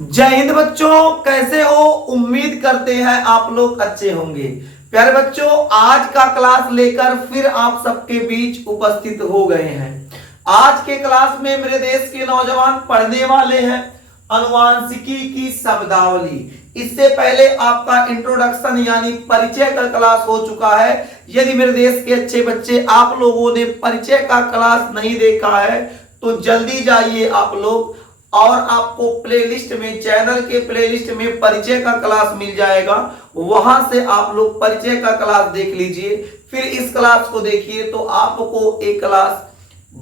जय हिंद बच्चों, कैसे हो? उम्मीद करते हैं आप लोग अच्छे होंगे। प्यारे बच्चों, आज का क्लास लेकर फिर आप सबके बीच उपस्थित हो गए हैं। आज के क्लास में मेरे देश के नौजवान पढ़ने वाले हैं अनुवांशिकी की शब्दावली। इससे पहले आपका इंट्रोडक्शन यानी परिचय का क्लास हो चुका है। यदि मेरे देश के अच्छे बच्चे आप लोगों ने परिचय का क्लास नहीं देखा है तो जल्दी जाइए आप लोग, और आपको प्लेलिस्ट में, चैनल के प्लेलिस्ट में परिचय का क्लास मिल जाएगा। वहां से आप लोग परिचय का क्लास देख लीजिए, फिर इस क्लास को देखिए तो आपको एक क्लास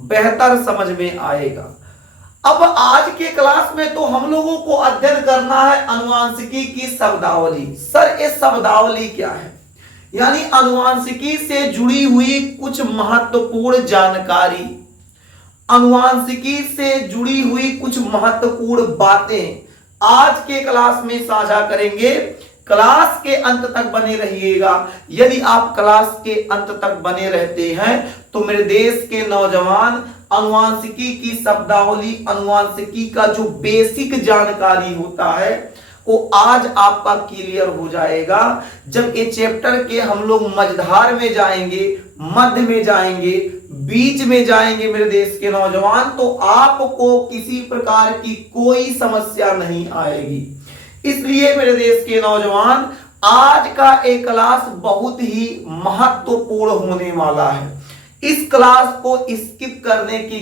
बेहतर समझ में आएगा। अब आज के क्लास में तो हम लोगों को अध्ययन करना है अनुवांशिकी की शब्दावली। सर, ये शब्दावली क्या है? यानी अनुवांशिकी से जुड़ी हुई कुछ महत्वपूर्ण जानकारी, अनुवांशिकी से जुड़ी हुई कुछ महत्वपूर्ण बातें आज के क्लास में साझा करेंगे। क्लास के अंत तक बने रहिएगा। यदि आप क्लास के अंत तक बने रहते हैं तो मेरे देश के नौजवान अनुवांशिकी की शब्दावली, अनुवांशिकी का जो बेसिक जानकारी होता है वो आज आपका क्लियर हो जाएगा। जब ये चैप्टर के हम लोग मझधार में जाएंगे, मध्य में जाएंगे, बीच में जाएंगे मेरे देश के नौजवान, तो आपको किसी प्रकार की कोई समस्या नहीं आएगी। इसलिए मेरे देश के नौजवान, आज का एक क्लास बहुत ही महत्वपूर्ण होने वाला है। इस क्लास को स्किप करने की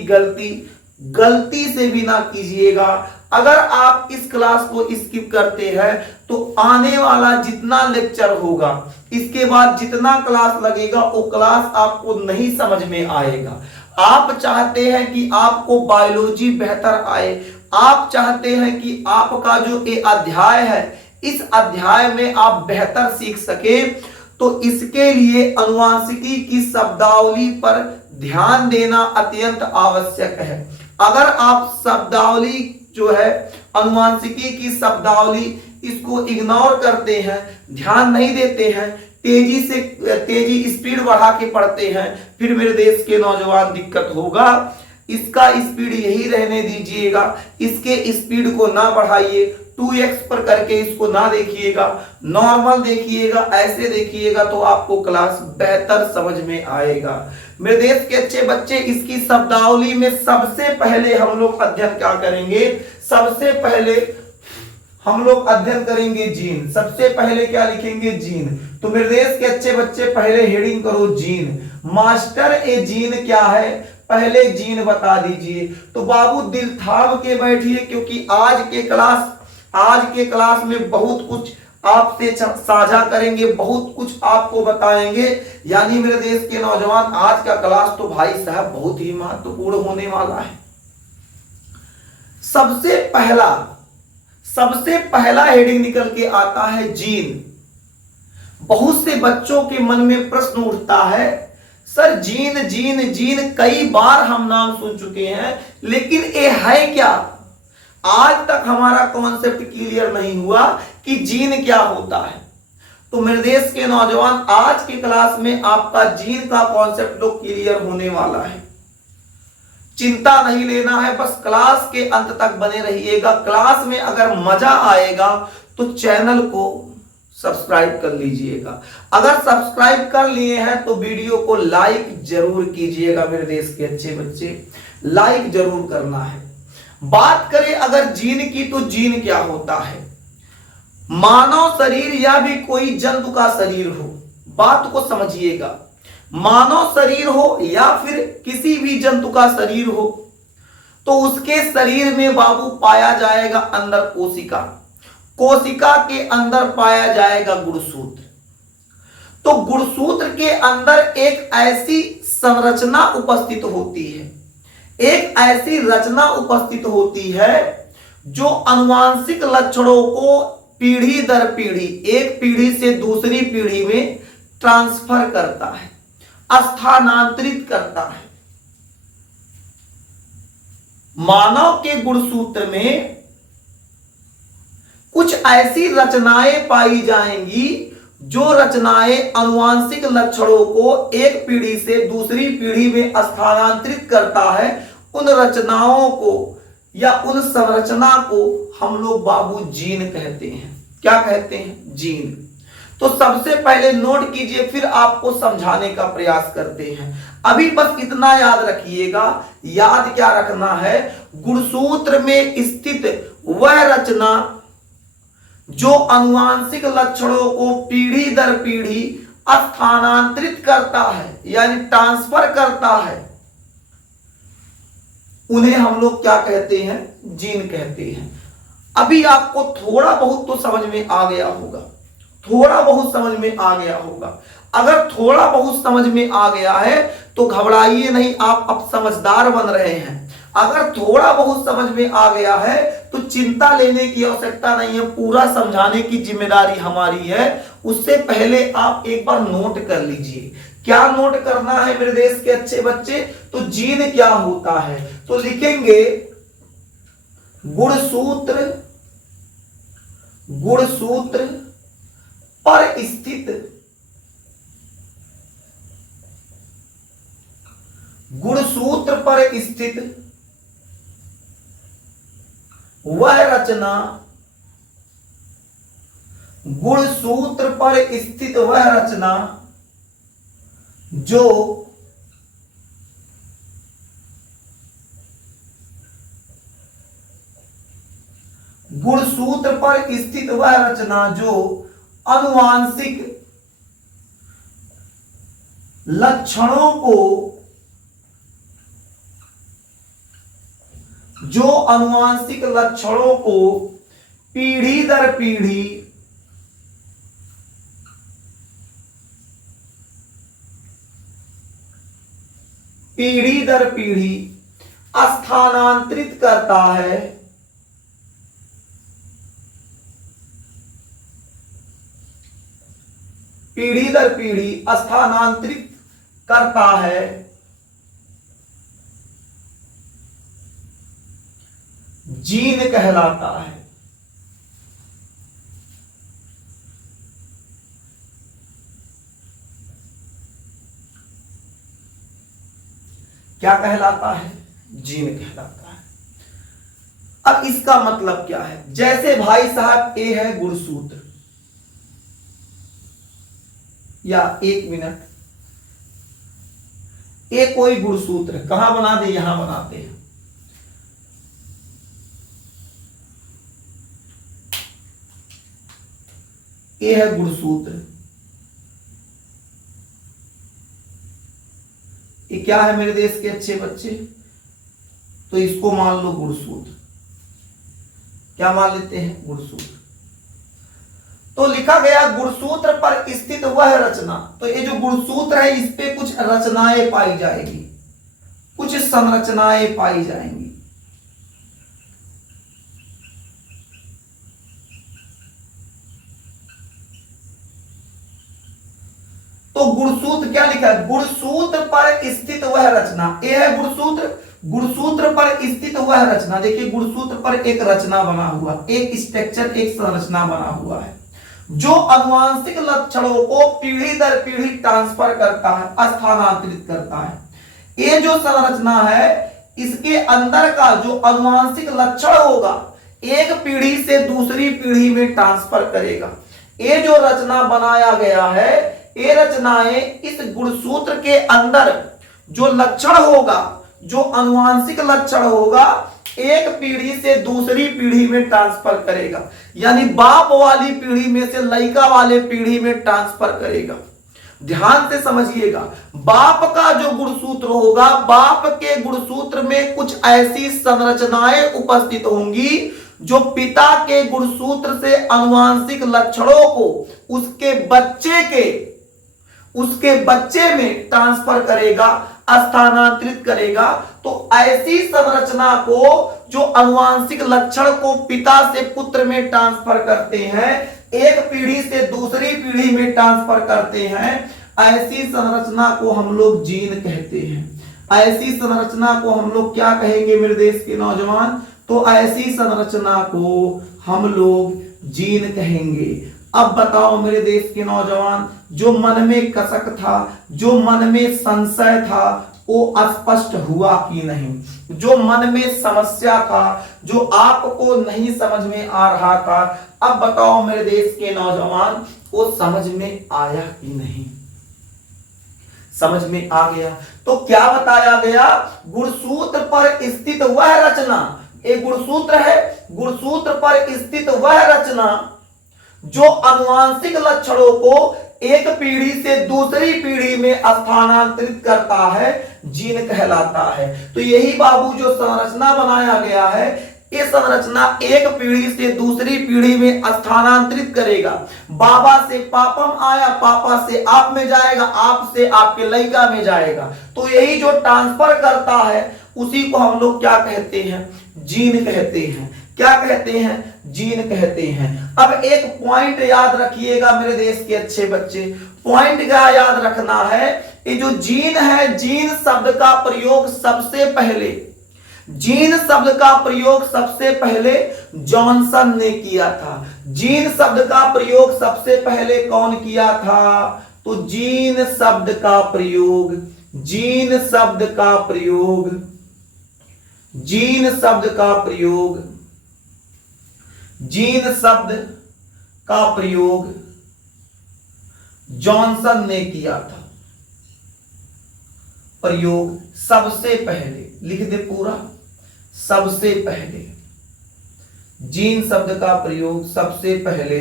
गलती से भी ना कीजिएगा। अगर आप इस क्लास को स्किप करते हैं तो आने वाला जितना लेक्चर होगा, इसके बाद जितना क्लास लगेगा, वो क्लास आपको नहीं समझ में आएगा। आप चाहते हैं कि आपको बायोलॉजी बेहतर आए, आप चाहते हैं कि आपका जो ये अध्याय है, इस अध्याय में आप बेहतर सीख सके, तो इसके लिए अनुवांशिकी की शब्दावली पर ध्यान देना अत्यंत आवश्यक है। अगर आप शब्दावली जो है, अनुवांशिकी की शब्दावली, इसको इग्नोर करते हैं, ध्यान नहीं देते हैं, तेजी स्पीड बढ़ा के पढ़ते हैं, फिर मेरे देश के नौजवान दिक्कत होगा। इसका स्पीड यही रहने दीजिएगा, इसके स्पीड को ना बढ़ाइए। 2x पर करके इसको ना देखिएगा, नॉर्मल देखिएगा। ऐसे देखिएगा तो आपको क्लास बेहतर समझ में आएगा। मेरे देश के अच्छे बच्चे, इसकी शब्दावली में सबसे पहले हम लोग अध्ययन क्या करेंगे? सबसे पहले हम लोग अध्ययन करेंगे जीन। सबसे पहले क्या लिखेंगे? जीन। तो मेरे देश के अच्छे बच्चे पहले हेडिंग करो जीन। मास्टर, ये जीन क्या है? पहले जीन बता दीजिए। तो बाबू दिल थाम के बैठिए, क्योंकि आज के क्लास में बहुत कुछ आपसे साझा करेंगे, बहुत कुछ आपको बताएंगे। यानी मेरे देश के नौजवान, आज का क्लास तो भाई साहब बहुत ही महत्वपूर्ण होने वाला है। सबसे पहला हेडिंग निकल के आता है जीन। बहुत से बच्चों के मन में प्रश्न उठता है, सर जीन जीन जीन कई बार हम नाम सुन चुके हैं, लेकिन ये है क्या? आज तक हमारा कॉन्सेप्ट क्लियर नहीं हुआ कि जीन क्या होता है। तो मेरे देश के नौजवान, आज की क्लास में आपका जीन का कॉन्सेप्ट तो क्लियर होने वाला है। चिंता नहीं लेना है, बस क्लास के अंत तक बने रहिएगा। क्लास में अगर मजा आएगा तो चैनल को सब्सक्राइब कर लीजिएगा। अगर सब्सक्राइब कर लिए हैं तो वीडियो को लाइक जरूर कीजिएगा। मेरे देश के अच्छे बच्चे, लाइक जरूर करना है। बात करें अगर जीन की, तो जीन क्या होता है? मानव शरीर या भी कोई जंतु का शरीर हो, बात को समझिएगा। मानव शरीर हो या फिर किसी भी जंतु का शरीर हो, तो उसके शरीर में बाबू पाया जाएगा अंदर कोशिका। कोशिका के अंदर पाया जाएगा गुणसूत्र। तो गुणसूत्र के अंदर एक ऐसी संरचना उपस्थित होती है, एक ऐसी रचना उपस्थित होती है जो अनुवांशिक लक्षणों को पीढ़ी दर पीढ़ी, एक पीढ़ी से दूसरी पीढ़ी में ट्रांसफर करता है, स्थानांतरित करता है। मानव के गुणसूत्र में कुछ ऐसी रचनाएं पाई जाएंगी जो रचनाएं अनुवांशिक लक्षणों को एक पीढ़ी से दूसरी पीढ़ी में स्थानांतरित करता है। उन रचनाओं को या उन संरचना को हम लोग बाबू जीन कहते हैं। क्या कहते हैं? जीन। तो सबसे पहले नोट कीजिए, फिर आपको समझाने का प्रयास करते हैं। अभी बस इतना याद रखिएगा, याद क्या रखना है, गुणसूत्र में स्थित वह रचना जो आनुवांशिक लक्षणों को पीढ़ी दर पीढ़ी स्थानांतरित करता है, यानी ट्रांसफर करता है, उन्हें हम लोग क्या कहते हैं? जीन कहते हैं। अभी आपको थोड़ा बहुत तो समझ में आ गया होगा, थोड़ा बहुत समझ में आ गया होगा। अगर थोड़ा बहुत समझ में आ गया है तो घबराइए नहीं, आप अब समझदार बन रहे हैं। अगर थोड़ा बहुत समझ में आ गया है तो चिंता लेने की आवश्यकता नहीं है, पूरा समझाने की जिम्मेदारी हमारी है। उससे पहले आप एक बार नोट कर लीजिए। क्या नोट करना है मेरे देश के अच्छे बच्चे? तो जीन क्या होता है, तो लिखेंगे गुणसूत्र, गुणसूत्र पर स्थित, गुणसूत्र पर स्थित वह रचना, गुणसूत्र पर स्थित वह रचना जो गुणसूत्र पर स्थित वह रचना जो आनुवांशिक लक्षणों को, जो आनुवांशिक लक्षणों को पीढ़ी दर पीढ़ी पीढ़ी दर पीढ़ी स्थानांतरित करता है, पीढ़ी दर पीढ़ी स्थानांतरित करता है, जीन कहलाता है। क्या कहलाता है? जीन कहलाता है। अब इसका मतलब क्या है? जैसे भाई साहब ए है गुणसूत्र, या एक मिनट, ए कोई गुणसूत्र कहां बना दे? यहां बनाते हैं। ए है गुणसूत्र, ये क्या है मेरे देश के अच्छे बच्चे? तो इसको मान लो गुणसूत्र। क्या मान लेते हैं? गुणसूत्र। तो लिखा गया गुणसूत्र पर स्थित वह रचना। तो ये जो गुणसूत्र है इस पे कुछ रचनाएं पाई जाएगी, कुछ संरचनाएं पाई जाएंगी। तो गुणसूत्र क्या लिखा है? गुणसूत्र पर स्थित वह रचना, ये है गुणसूत्र, गुणसूत्र पर स्थित वह रचना। देखिए गुणसूत्र पर एक रचना बना हुआ, एक स्ट्रक्चर, एक संरचना बना हुआ है जो आनुवांशिक लक्षणों को पीढ़ी दर पीढ़ी ट्रांसफर करता है, स्थानांतरित करता है। ये जो संरचना है इसके अंदर का जो आनुवांशिक लक्षण होगा एक पीढ़ी से दूसरी पीढ़ी में ट्रांसफर करेगा। ये जो रचना बनाया गया है, ये रचनाएं इस गुणसूत्र के अंदर जो लक्षण होगा, जो आनुवांशिक लक्षण होगा, एक पीढ़ी से दूसरी पीढ़ी में ट्रांसफर करेगा, यानी बाप वाली पीढ़ी में से लड़का वाले पीढ़ी में ट्रांसफर करेगा। ध्यान से समझिएगा, बाप का जो गुणसूत्र होगा, बाप के गुणसूत्र में कुछ ऐसी संरचनाएं उपस्थित होंगी जो पिता के गुणसूत्र से आनुवांशिक लक्षणों को उसके बच्चे में ट्रांसफर करेगा, स्थानांतरित करेगा। तो ऐसी संरचना को जो आनुवांशिक लक्षण को पिता से पुत्र में ट्रांसफर करते हैं, एक पीढ़ी से दूसरी पीढ़ी में ट्रांसफर करते हैं, ऐसी संरचना को हम लोग जीन कहते हैं। ऐसी संरचना को हम लोग क्या कहेंगे मेरे देश के नौजवान? तो ऐसी संरचना को हम लोग जीन कहेंगे। अब बताओ मेरे देश के नौजवान, जो मन में कसक था, जो मन में संशय था, वो स्पष्ट हुआ कि नहीं। जो मन में समस्या था, जो आपको नहीं समझ में आ रहा था, अब बताओ मेरे देश के नौजवान, वो समझ में आया कि नहीं? समझ में आ गया। तो क्या बताया गया? गुणसूत्र पर स्थित वह रचना, एक गुणसूत्र है, गुणसूत्र पर स्थित वह रचना जो आनुवांशिक लक्षणों को एक पीढ़ी से दूसरी पीढ़ी में स्थानांतरित करता है, जीन कहलाता है। तो यही बाबू जो संरचना बनाया गया है, ये संरचना एक पीढ़ी से दूसरी पीढ़ी में स्थानांतरित करेगा। बाबा से पापम आया, पापा से आप में जाएगा, आप से आपके लड़का में जाएगा। तो यही जो ट्रांसफर करता है उसी को हम लोग क्या कहते हैं? जीन कहते हैं। क्या कहते हैं? जीन कहते हैं। अब एक पॉइंट याद रखिएगा मेरे देश के अच्छे बच्चे, पॉइंट क्या याद रखना है? ये जो जीन है, जीन शब्द का प्रयोग सबसे पहले, जीन शब्द का प्रयोग सबसे पहले जॉनसन ने किया था। जीन शब्द का प्रयोग सबसे पहले कौन किया था? तो जीन शब्द का प्रयोग, जीन शब्द का प्रयोग, जीन शब्द का प्रयोग, जीन शब्द का प्रयोग जॉनसन ने किया था। प्रयोग सबसे पहले, लिख दे पूरा, सबसे पहले जीन शब्द का प्रयोग सबसे पहले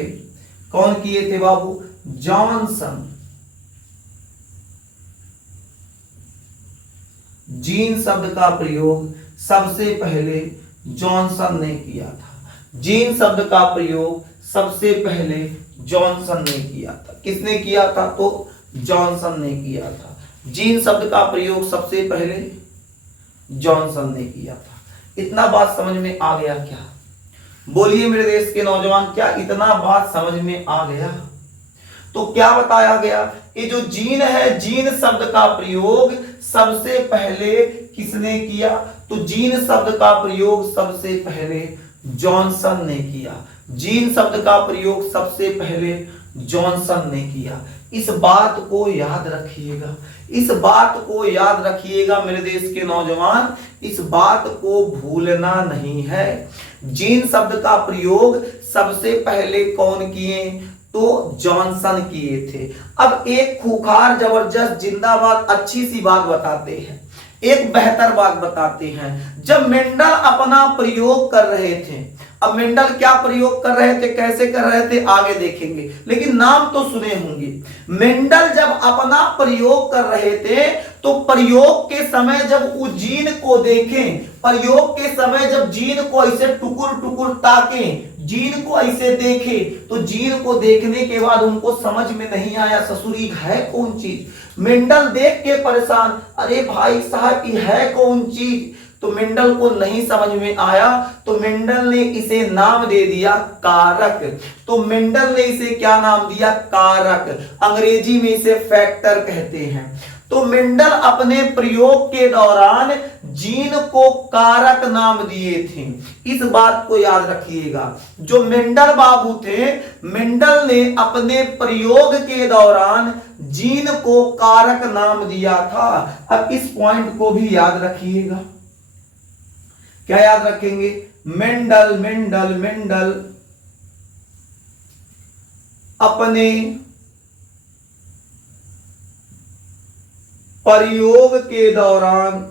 कौन किए थे बाबू? जॉनसन। जीन शब्द का प्रयोग सबसे पहले जॉनसन ने किया था। जीन शब्द का प्रयोग सबसे पहले जॉनसन ने किया था। किसने किया था? तो जॉनसन ने किया था। जीन शब्द का प्रयोग सबसे पहले जॉनसन ने किया था। इतना बात समझ में आ गया क्या? बोलिए मेरे देश के नौजवान, क्या इतना बात समझ में आ गया? तो क्या बताया गया? ये जो जीन है, जीन शब्द का प्रयोग सबसे पहले किसने किया? तो जीन शब्द का प्रयोग सबसे पहले जॉनसन ने किया। जीन शब्द का प्रयोग सबसे पहले जॉनसन ने किया। इस बात को याद रखिएगा, इस बात को याद रखिएगा मेरे देश के नौजवान, इस बात को भूलना नहीं है। जीन शब्द का प्रयोग सबसे पहले कौन किए? तो जॉनसन किए थे। अब एक खूंखार जबरदस्त जिंदाबाद अच्छी सी बात बताते हैं, एक बेहतर बात बताते हैं। जब मेंडल अपना प्रयोग कर रहे थे, अब मेंडल क्या प्रयोग कर रहे थे, कैसे कर रहे थे, आगे देखेंगे, लेकिन नाम तो सुने होंगे। मेंडल जब अपना प्रयोग कर रहे थे तो प्रयोग के समय जब वो जीन को देखें, प्रयोग के समय जब जीन को ऐसे टुकुर टुकुर ताकें, जीन को ऐसे देखे, तो जीन को देखने के बाद उनको समझ में नहीं आया ससुरी है कौन चीज। मेंडल देख के परेशान, अरे भाई साहब ये है कौन चीज? तो मेंडल को नहीं समझ में आया, तो मेंडल ने इसे नाम दे दिया कारक। तो मेंडल ने इसे क्या नाम दिया? कारक। अंग्रेजी में इसे फैक्टर कहते हैं। तो मेंडल अपने प्रयोग के दौरान जीन को कारक नाम दिए थे। इस बात को याद रखिएगा। जो मेंडल बाबू थे, मेंडल ने अपने प्रयोग के दौरान जीन को कारक नाम दिया था। अब इस पॉइंट को भी याद रखिएगा। क्या याद रखेंगे? मेंडल मेंडल मेंडल अपने प्रयोग के दौरान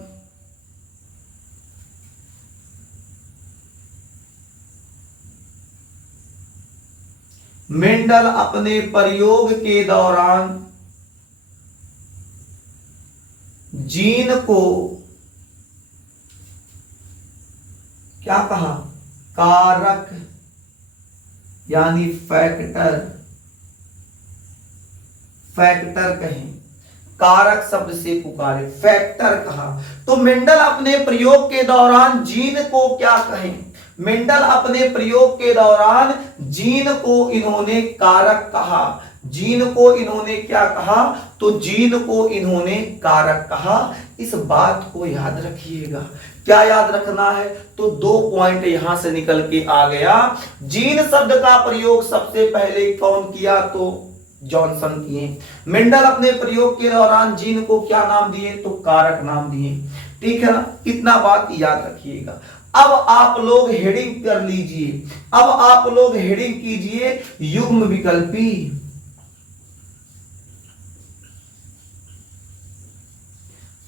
मेंडल अपने प्रयोग के दौरान जीन को क्या कहा? कारक यानी फैक्टर, फैक्टर कहें, कारक शब्द से पुकारे, फैक्टर कहा। तो मेंडल अपने प्रयोग के दौरान जीन को क्या कहें? मेंडल अपने प्रयोग के दौरान जीन को इन्होंने कारक कहा। जीन को इन्होंने क्या कहा? तो जीन को इन्होंने कारक कहा। इस बात को याद रखिएगा। क्या याद रखना है? तो 2 पॉइंट यहां से निकल के आ गया। जीन शब्द का प्रयोग सबसे पहले कौन किया? तो जॉनसन किए। मेंडल अपने प्रयोग के दौरान जीन को क्या नाम दिए? तो कारक नाम दिए। ठीक है ना, इतना बात याद रखिएगा। अब आप लोग हेडिंग कर लीजिए, अब आप लोग हेडिंग कीजिए युग्म विकल्पी।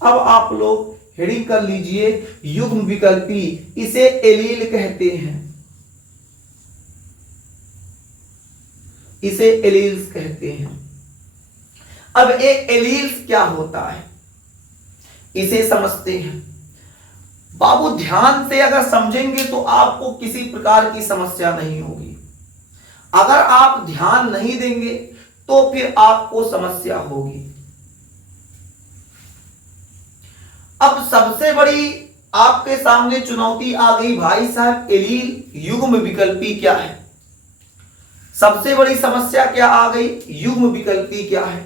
अब आप लोग हेडिंग कर लीजिए युग्म विकल्पी, इसे एलील कहते हैं, इसे एलील्स कहते हैं। अब एक एलील्स क्या होता है इसे समझते हैं। बाबू ध्यान से अगर समझेंगे तो आपको किसी प्रकार की समस्या नहीं होगी, अगर आप ध्यान नहीं देंगे तो फिर आपको समस्या होगी। अब सबसे बड़ी आपके सामने चुनौती आ गई भाई साहब, एलील युग्म विकल्पी क्या है? सबसे बड़ी समस्या क्या आ गई? युग्म विकल्पी क्या है?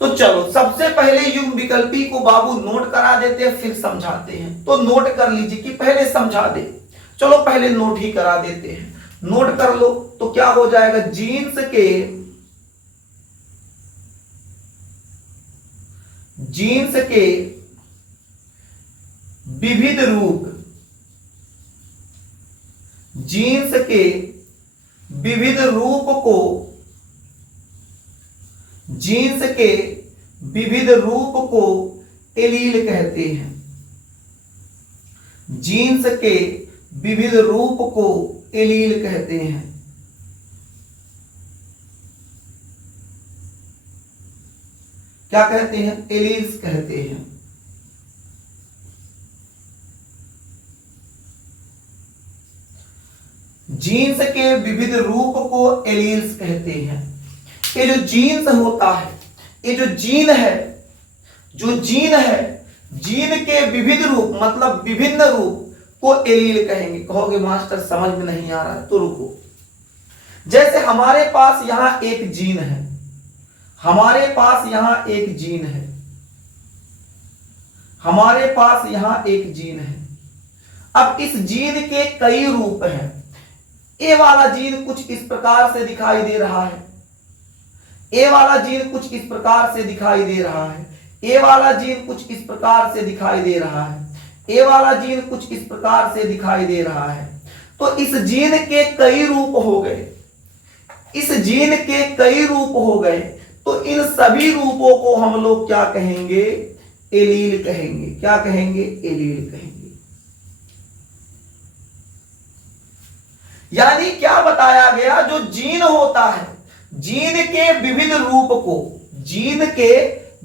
तो चलो सबसे पहले युग्म विकल्पी को बाबू नोट करा देते हैं, फिर समझाते हैं। तो नोट कर लीजिए कि पहले समझा दे, चलो पहले नोट ही करा देते हैं। नोट कर लो तो क्या हो जाएगा, जीन्स के विविध रूप, जीन्स के विविध रूप को, जीन्स के विविध रूप को एलील कहते हैं, जीन्स के विविध रूप को एलील कहते हैं। क्या कहते हैं? एलील्स कहते हैं। जीन्स के विविध रूप को एलील्स कहते हैं। ये जो जीन्स होता है, ये जो जीन है, जो जीन है, जीन के विविध रूप मतलब विभिन्न रूप को एलील कहेंगे। कहोगे मास्टर समझ में नहीं आ रहा है, तो रुको। जैसे हमारे पास यहां एक जीन है, हमारे पास यहां एक जीन है, हमारे पास यहां एक जीन है। अब इस जीन के कई रूप हैं। ए वाला जीन कुछ इस प्रकार से दिखाई दे रहा है, ए वाला जीन कुछ इस प्रकार से दिखाई दे रहा है, ए वाला जीन कुछ इस प्रकार से दिखाई दे रहा है, ए वाला जीन कुछ इस प्रकार से दिखाई दे रहा है। तो इस जीन के कई रूप हो गए, इस जीन के कई रूप हो गए। तो इन सभी रूपों को हम लोग क्या कहेंगे? एलील कहेंगे। क्या कहेंगे? एलील कहेंगे। यानी क्या बताया गया, जो जीन होता है, जीन के विविध रूप को, जीन के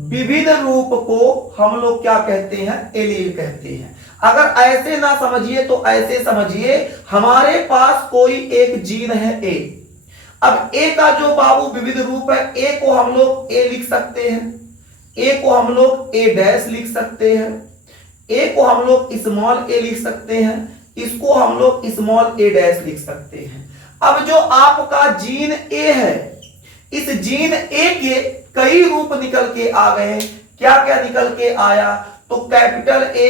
विविध रूप को हम लोग क्या कहते हैं? एलील कहते हैं। अगर ऐसे ना समझिए तो ऐसे समझिए, हमारे पास कोई एक जीन है ए। अब ए का जो बाबू विविध रूप है, ए को हम लोग ए लिख सकते हैं, ए को हम लोग ए डैश लिख सकते हैं, ए को हम लोग स्मॉल ए लिख सकते हैं, इसको हम लोग स्मॉल ए डैश लिख सकते हैं। अब जो आपका जीन ए है, इस जीन ए के कई रूप निकल के आ गए। क्या क्या निकल के आया? तो कैपिटल ए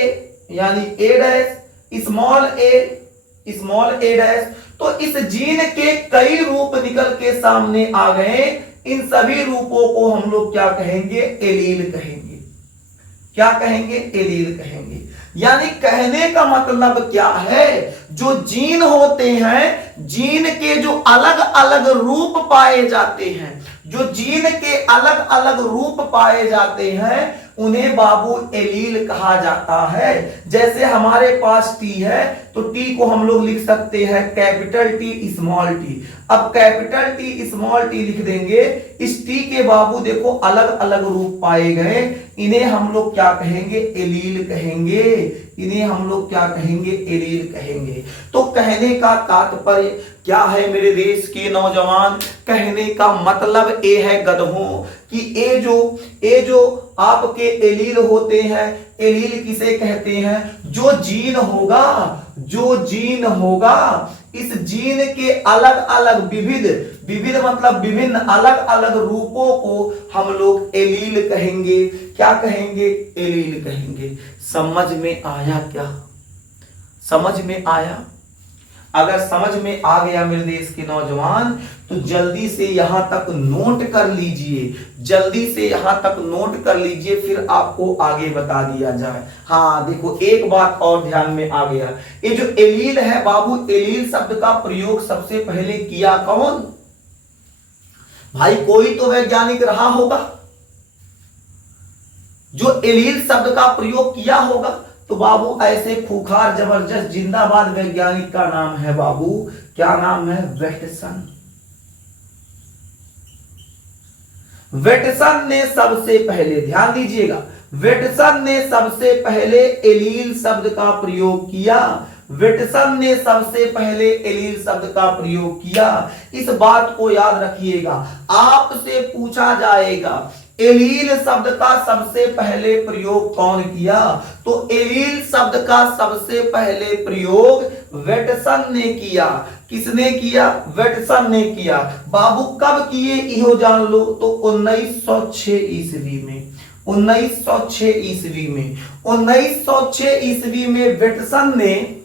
यानी ए डैश, स्मॉल ए डैश। तो इस जीन के कई रूप निकल के सामने आ गए। इन सभी रूपों को हम लोग क्या कहेंगे? एलील कहेंगे। क्या कहेंगे? एलील कहेंगे। यानी कहने का मतलब क्या है, जो जीन होते हैं, जीन के जो अलग अलग रूप पाए जाते हैं, जो जीन के अलग अलग रूप पाए जाते हैं, उन्हें बाबू एलील कहा जाता है। जैसे हमारे पास टी है, तो टी को हम लोग लिख सकते हैं कैपिटल टी स्मॉल टी। अब कैपिटल टी स्मॉल टी लिख देंगे, इस टी के बाबू देखो अलग अलग रूप पाए गए, इन्हें हम लोग क्या कहेंगे? एलील कहेंगे। इन्हें हम लोग क्या कहेंगे? एलील कहेंगे। तो कहने का तात्पर्य क्या है मेरे देश के नौजवान? कहने का मतलब ये है गधों कि ये जो आपके एलील होते हैं, एलील किसे कहते हैं? जो जीन होगा, जो जीन होगा, इस जीन के अलग अलग विविध मतलब विभिन्न अलग अलग रूपों को हम लोग एलील कहेंगे। क्या कहेंगे? एलील कहेंगे। समझ में आया क्या? समझ में आया? अगर समझ में आ गया मेरे देश के नौजवान तो जल्दी से यहां तक नोट कर लीजिए, जल्दी से यहां तक नोट कर लीजिए, फिर आपको आगे बता दिया जाए। हाँ देखो एक बात और ध्यान में आ गया, ये जो एलील है बाबू, एलील शब्द का प्रयोग सबसे पहले किया कौन? भाई कोई तो वैज्ञानिक रहा होगा जो एलील शब्द का प्रयोग किया होगा। तो बाबू ऐसे खूंखार जबरदस्त जिंदाबाद वैज्ञानिक का नाम है बाबू, क्या नाम है? वेटसन। वेटसन ने सबसे पहले, ध्यान दीजिएगा, वेटसन ने सबसे पहले एलील शब्द का प्रयोग किया। वेटसन ने सबसे पहले एलील शब्द का प्रयोग किया। इस बात को याद रखिएगा, आपसे पूछा जाएगा एलील शब्द का सबसे पहले प्रयोग कौन किया? तो एलील शब्द का सबसे पहले प्रयोग वेटसन ने किया। किसने किया? वेटसन ने किया। बाबू कब किए इहो जान लो, तो 1906 ईस्वी में। 1906 ईस्वी में, 1906 ईस्वी में वेटसन ने,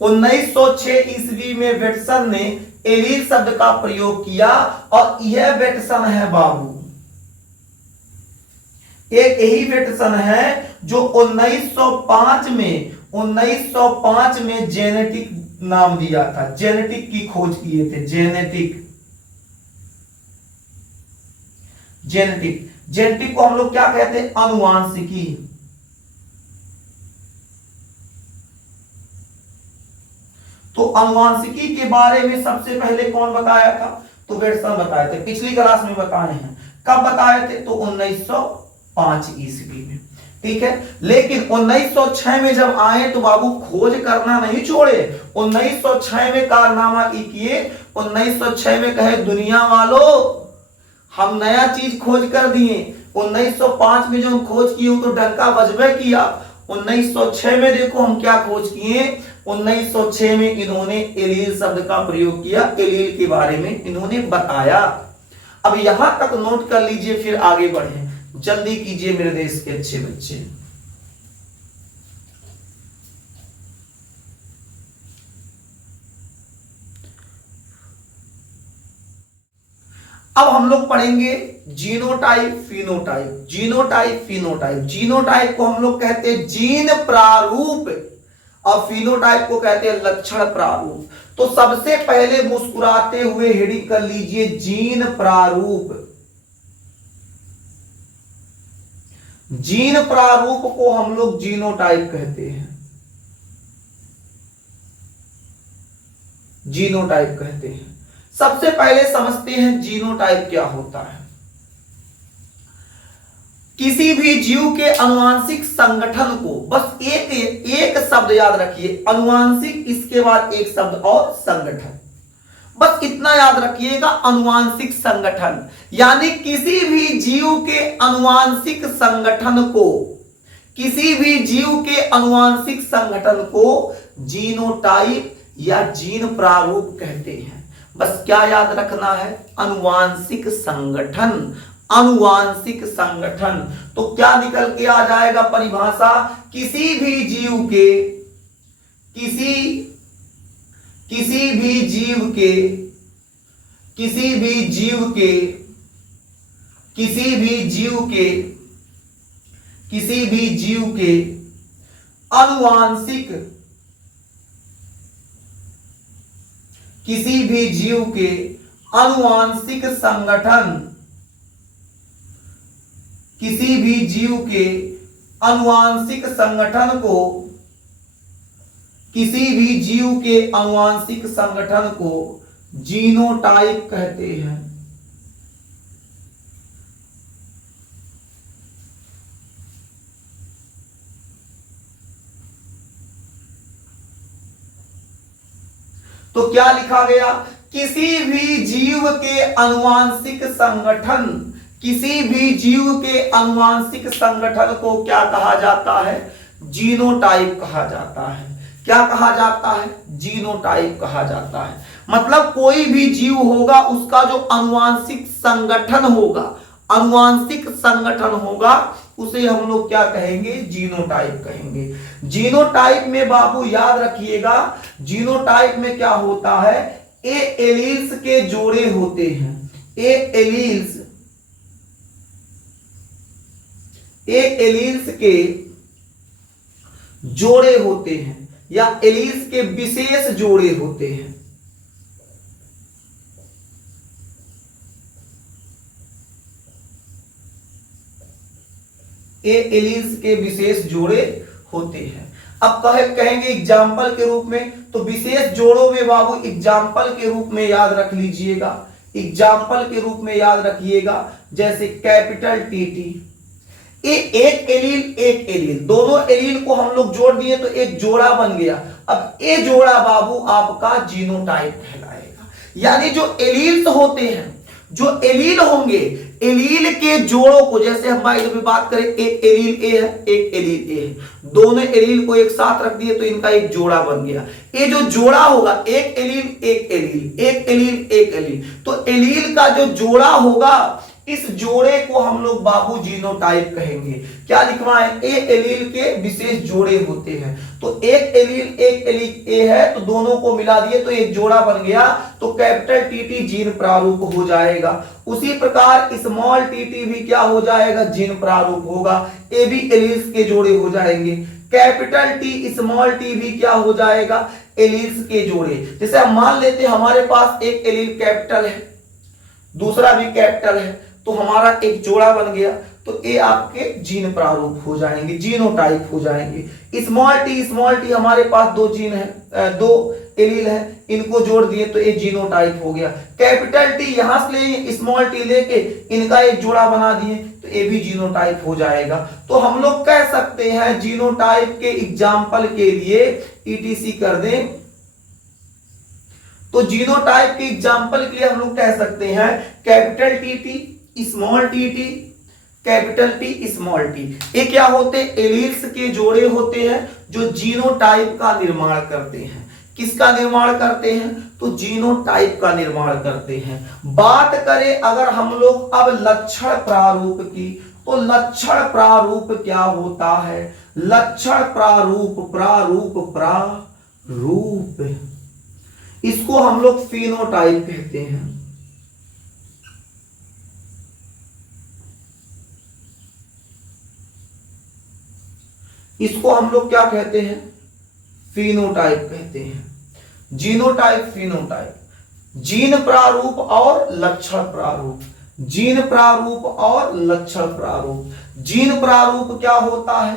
1906 ईस्वी में वेटसन ने एलील शब्द का प्रयोग किया। और यह वेटसन है बाबू, एक यही वेटसन है जो 1905 में जेनेटिक नाम दिया था, जेनेटिक की खोज किए थे। जेनेटिक को हम लोग क्या कहते हैं? अनुवांशिकी। तो अनुवांशिकी के बारे में सबसे पहले कौन बताया था? तो वेटसन बताए थे, पिछली क्लास में बताए हैं। कब बताए थे? तो 1905 ईस्वी में, ठीक है। लेकिन 1906 में जब आए तो बाबू खोज करना नहीं छोड़े। 1906 में कारनामा किए, 1906 में कहे दुनिया वालों हम नया चीज खोज कर दिए। 1905 में जो खोज किए तो डंका बजबे किया। 1906 में देखो हम क्या खोज किए। 1906 में इन्होंने एलील शब्द का प्रयोग किया, एलील के बारे में इन्होंने बताया। अब यहां तक नोट कर लीजिए, फिर आगे बढ़े। जल्दी कीजिए मेरे देश के अच्छे बच्चे। अब हम लोग पढ़ेंगे genotype phenotype. Genotype phenotype, genotype को हम लोग कहते हैं जीन प्रारूप और फिनोटाइप को कहते हैं लक्षण प्रारूप। तो सबसे पहले मुस्कुराते हुए हेडिंग कर लीजिए जीन प्रारूप। जीन प्रारूप को हम लोग जीनोटाइप कहते हैं, जीनोटाइप कहते हैं। सबसे पहले समझते हैं जीनोटाइप क्या होता है। किसी भी जीव के अनुवांशिक संगठन को, बस एक शब्द याद रखिए, अनुवांशिक, इसके बाद एक शब्द और संगठन, बस इतना याद रखिएगा। अनुवांशिक संगठन यानी किसी भी जीव के अनुवांशिक संगठन को, किसी भी जीव के अनुवांशिक संगठन को जीनोटाइप या जीन प्रारूप कहते हैं। बस क्या याद रखना है? अनुवांशिक संगठन, अनुवांशिक संगठन। तो क्या निकल के आ जाएगा परिभाषा? किसी भी जीव के, किसी भी जीव के, किसी भी जीव के, किसी भी जीव के, किसी भी जीव के अनुवांशिक, किसी भी जीव के अनुवांशिक संगठन, किसी भी जीव के अनुवांशिक संगठन को, किसी भी जीव के अनुवांशिक संगठन को जीनोटाइप कहते हैं। तो क्या लिखा गया? किसी भी जीव के अनुवांशिक संगठन, किसी भी जीव के अनुवांशिक संगठन को क्या कहा जाता है? जीनोटाइप कहा जाता है। क्या कहा जाता है? जीनोटाइप कहा जाता है। मतलब कोई भी जीव होगा उसका जो अनुवांशिक संगठन होगा, अनुवांशिक संगठन होगा, उसे हम लोग क्या कहेंगे, जीनोटाइप कहेंगे। जीनोटाइप में बाबू याद रखिएगा, जीनोटाइप में क्या होता है, ए एलील्स के जोड़े होते हैं, ए एलील्स के जोड़े होते हैं या एलील्स के विशेष जोड़े होते हैं। ए एलील्स के विशेष जोड़े होते हैं। अब कहेंगे एग्जाम्पल के रूप में, तो विशेष जोड़ों में बाबू एग्जाम्पल के रूप में याद रख लीजिएगा, एग्जाम्पल के रूप में याद रखिएगा, जैसे कैपिटल टीटी, एक एलील, दोनों एलील को हम लोग जोड़ दिए तो एक जोड़ा बन गया। अब ये जोड़ा बाबू आपका जीनोटाइप कहलाएगा। यानी जो एलील्स होते हैं, जो एलील होंगे, एलील के जोड़ों को, जैसे हम भाई अभी बात करें, एक एलील ए है, एक एलील ए है, दोनों एलील को एक साथ रख दिए तो इनका एक जोड़ा बन गया। ये जो जोड़ा होगा, एक एलील एक एलील, एक एलील एक एलील, तो एलील का जो जोड़ा होगा, इस जोड़े को हम लोग बाबू जीनोटाइप कहेंगे। क्या लिखवाएं, ए एलील के विशेष जोड़े होते हैं। तो एक एलील ए है, तो दोनों को मिला दिए तो एक जोड़ा बन गया, तो कैपिटल टीटी जीन प्रारूप हो जाएगा। उसी प्रकार स्मॉल टीटी भी क्या हो जाएगा, जीन प्रारूप होगा। ए भी एलील्स के जोड़े हो जाएंगे। कैपिटल टी स्मॉल टी भी क्या हो जाएगा, एलील्स के जोड़े। जैसे हम मान लेते हैं हमारे पास एक एलील कैपिटल है, दूसरा भी कैपिटल है, तो हमारा एक जोड़ा बन गया, तो ये आपके जीन प्रारूप हो जाएंगे, जीनोटाइप हो जाएंगे। स्मॉल टी हमारे पास दो जीन है, दो एलील है, इनको जोड़ दिए तो ये जीनोटाइप हो गया। कैपिटल टी यहां से ले, स्मॉल टी लेके इनका एक जोड़ा बना दिए तो ये भी जीनोटाइप हो जाएगा। तो हम लोग कह सकते हैं जीनोटाइप के एग्जाम्पल के लिए ईटीसी कर दें, तो जीनोटाइप के एग्जाम्पल के लिए हम लोग कह सकते हैं capital T, small T, capital T, small T. ये क्या होते हैं, एलील्स के जोड़े होते हैं जो जीनोटाइप का निर्माण करते हैं। किसका निर्माण करते हैं, तो जीनोटाइप का निर्माण करते हैं। बात करें अगर हम लोग अब लक्षण प्रारूप की, तो लक्षण प्रारूप क्या होता है, लक्षण प्रारूप इसको हम लोग फिनोटाइप कहते हैं। इसको हम लोग क्या कहते हैं, फिनोटाइप कहते हैं। जीनोटाइप, फिनोटाइप, जीन प्रारूप और लक्षण प्रारूप, जीन प्रारूप और लक्षण प्रारूप। जीन प्रारूप क्या होता है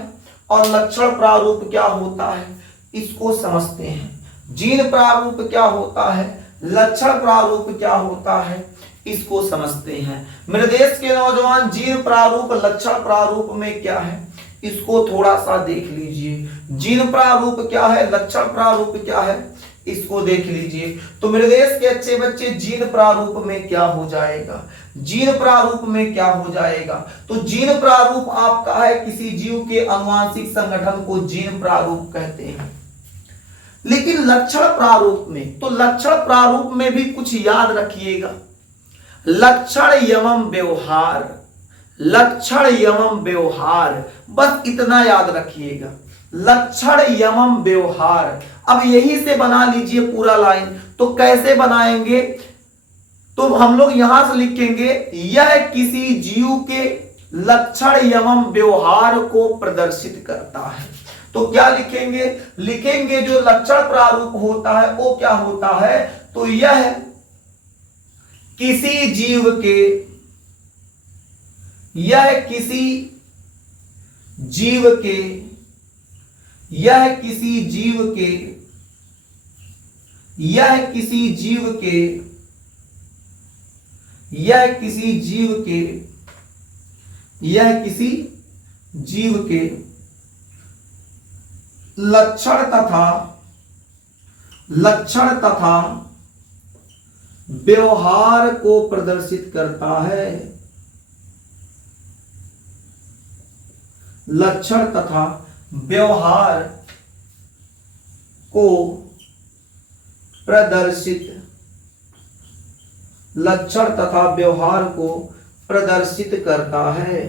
और लक्षण प्रारूप क्या होता है, इसको समझते हैं। जीन प्रारूप क्या होता है, लक्षण प्रारूप क्या होता है, इसको समझते हैं। मेरे देश के नौजवान, जीन प्रारूप लक्षण प्रारूप में क्या है, इसको थोड़ा सा देख लीजिए। जीन प्रारूप क्या है, लक्षण प्रारूप क्या है, इसको देख लीजिए। तो मेरे देश के अच्छे बच्चे, जीन प्रारूप में क्या हो जाएगा, जीन प्रारूप में क्या हो जाएगा, तो जीन प्रारूप आपका है किसी जीव के आनुवांशिक संगठन को जीन प्रारूप कहते हैं। लेकिन लक्षण प्रारूप में, तो लक्षण प्रारूप में भी कुछ याद रखिएगा, लक्षण एवं व्यवहार, लक्षण एवं व्यवहार, बस इतना याद रखिएगा, लक्षण एवं व्यवहार। अब यही से बना लीजिए पूरा लाइन। तो कैसे बनाएंगे, तो हम लोग यहां से लिखेंगे, यह किसी जीव के लक्षण एवं व्यवहार को प्रदर्शित करता है। तो क्या लिखेंगे, लिखेंगे जो लक्षण प्रारूप होता है वो क्या होता है, तो यह किसी जीव के, यह किसी जीव के, यह किसी जीव के, यह किसी जीव के, यह किसी जीव के, यह किसी जीव के लक्षण तथा व्यवहार को प्रदर्शित करता है, लक्षण तथा व्यवहार को प्रदर्शित, लक्षण तथा व्यवहार को प्रदर्शित करता है।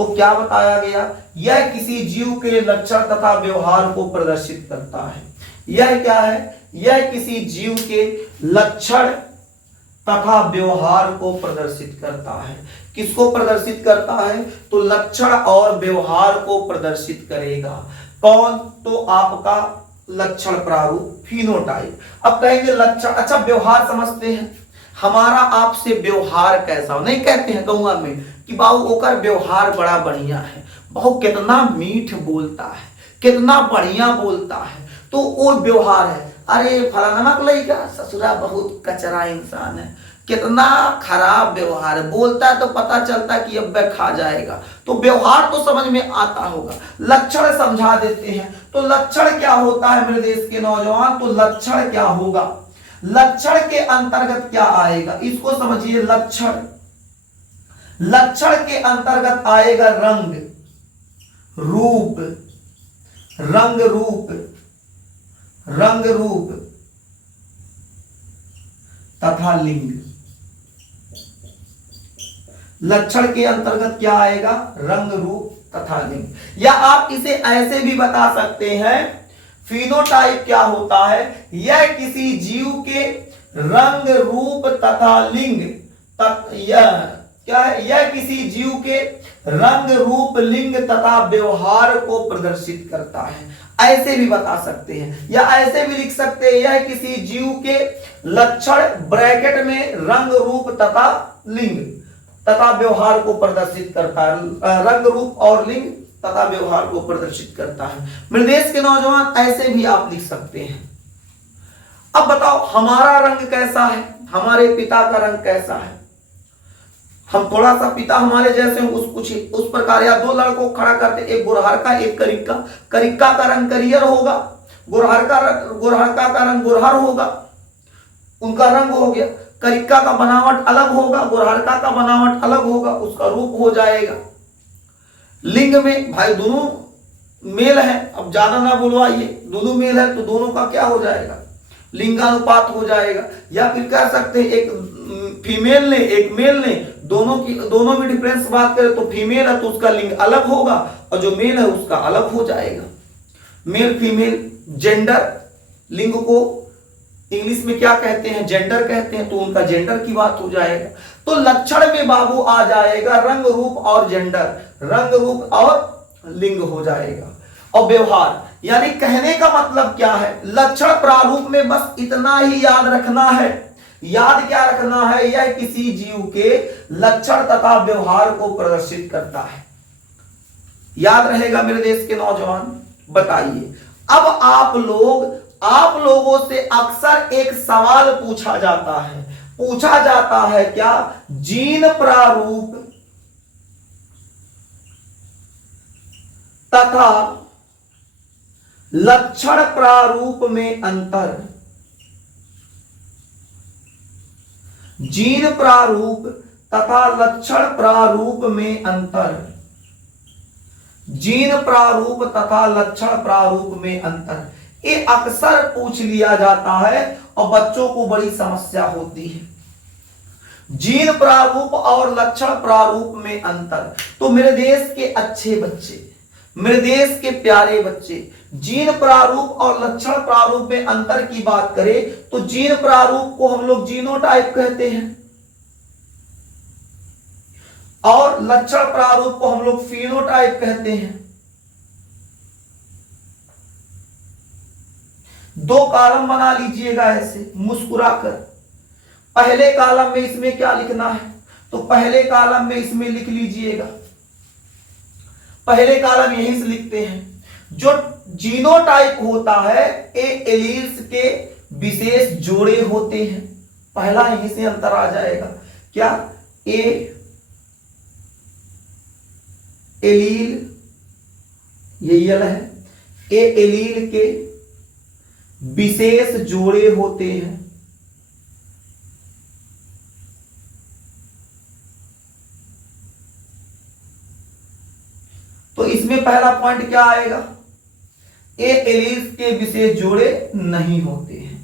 तो क्या बताया गया, यह किसी जीव के लक्षण तथा व्यवहार को प्रदर्शित करता है। यह क्या है, यह किसी जीव के लक्षण तथा व्यवहार को प्रदर्शित करता है। किसको प्रदर्शित करता है, तो लक्षण और व्यवहार को प्रदर्शित करेगा। कौन, तो आपका लक्षण प्रारूप, फिनोटाइप। अब कहेंगे लक्षण, अच्छा व्यवहार समझते हैं, हमारा आपसे व्यवहार कैसा हो, नहीं कहते हैं गौवा में कि बाबू ओकर व्यवहार बड़ा बढ़िया है, बहु कितना मीठ बोलता है, कितना बढ़िया बोलता है, तो वो व्यवहार है। अरे फलाना लड़का ससुरा बहुत कचरा इंसान है, कितना खराब व्यवहार है, बोलता है तो पता चलता है कि अब वह खा जाएगा। तो व्यवहार तो समझ में आता होगा, लक्षण समझा देते हैं। तो लक्षण क्या होता है मेरे देश के नौजवान, तो लक्षण क्या होगा, लक्षण के अंतर्गत क्या आएगा, इसको समझिए। लक्षण, लक्षण के अंतर्गत आएगा रंग, रूप, रंग रूप, रंग रूप तथा लिंग। लक्षण के अंतर्गत क्या आएगा, रंग रूप तथा लिंग। या आप इसे ऐसे भी बता सकते हैं, फिनोटाइप क्या होता है, यह किसी जीव के रंग रूप तथा लिंग यह क्या है, यह किसी जीव के रंग रूप लिंग तथा व्यवहार को प्रदर्शित करता है। ऐसे भी बता सकते हैं, या ऐसे भी लिख सकते हैं, यह किसी जीव के लक्षण ब्रैकेट में रंग रूप तथा लिंग तथा व्यवहार को प्रदर्शित करता है। रंग रूप और लिंग तथा व्यवहार को प्रदर्शित करता है। मेरे देश के नौजवान ऐसे भी आप लिख सकते हैं। अब बताओ हमारा रंग कैसा है, हमारे पिता का रंग कैसा है। हम थोड़ा सा पिता हमारे जैसे उस प्रकार, या दो लड़कों को खड़ा करते, एक गुरहर का एक करिक्का, करिक्का का रंग करियर होगा, गुरहर का रंग गुरहर होगा, उनका रंग हो गया। करिक्का का बनावट अलग होगा, गुरहरका का बनावट अलग होगा, उसका रूप हो जाएगा। लिंग में भाई दोनों मेल है, अब ज्यादा ना बुलवाइए, दोनों मेल है तो दोनों का क्या हो जाएगा, लिंगानुपात हो जाएगा। या फिर कह सकते हैं एक फीमेल ने एक मेल ने, दोनों में डिफरेंस बात करें तो फीमेल है तो उसका लिंग अलग होगा और जो मेल है उसका अलग हो जाएगा। मेल फीमेल जेंडर, लिंग को इंग्लिश में क्या कहते हैं, जेंडर कहते हैं, तो उनका जेंडर की बात हो जाएगा। तो लक्षण में बाबू आ जाएगा रंग रूप और जेंडर, रंग रूप और लिंग हो जाएगा। और व्यवहार, यानी कहने का मतलब क्या है, लक्षण प्रारूप में बस इतना ही याद रखना है। याद क्या रखना है, यह किसी जीव के लक्षण तथा व्यवहार को प्रदर्शित करता है। याद रहेगा मेरे देश के नौजवान, बताइए। अब आप लोगों से अक्सर एक सवाल पूछा जाता है क्या, जीन प्रारूप तथा लक्षण प्रारूप में अंतर। जीन प्रारूप तथा लक्षण प्रारूप में अंतर, जीन प्रारूप तथा लक्षण प्रारूप में अंतर, ये अक्सर पूछ लिया जाता है और बच्चों को बड़ी समस्या होती है। जीन प्रारूप और लक्षण प्रारूप में अंतर। तो मेरे देश के अच्छे बच्चे, मेरे देश के प्यारे बच्चे, जीन प्रारूप और लक्षण प्रारूप में अंतर की बात करें तो जीन प्रारूप को हम लोग जीनोटाइप कहते हैं और लक्षण प्रारूप को हम लोग फिनोटाइप कहते हैं। दो कॉलम बना लीजिएगा ऐसे मुस्कुराकर। पहले कॉलम में इसमें क्या लिखना है, तो पहले कॉलम में इसमें लिख लीजिएगा, पहले कॉलम यहीं से लिखते हैं। जो जीनोटाइप होता है, ए एलील्स के विशेष जोड़े होते हैं। पहला यहीं से अंतर आ जाएगा, क्या, ए एलील, ये यल है, ए एलील के विशेष जोड़े होते हैं। तो इसमें पहला पॉइंट क्या आएगा, ए एलील्स के विशेष जोड़े नहीं होते हैं।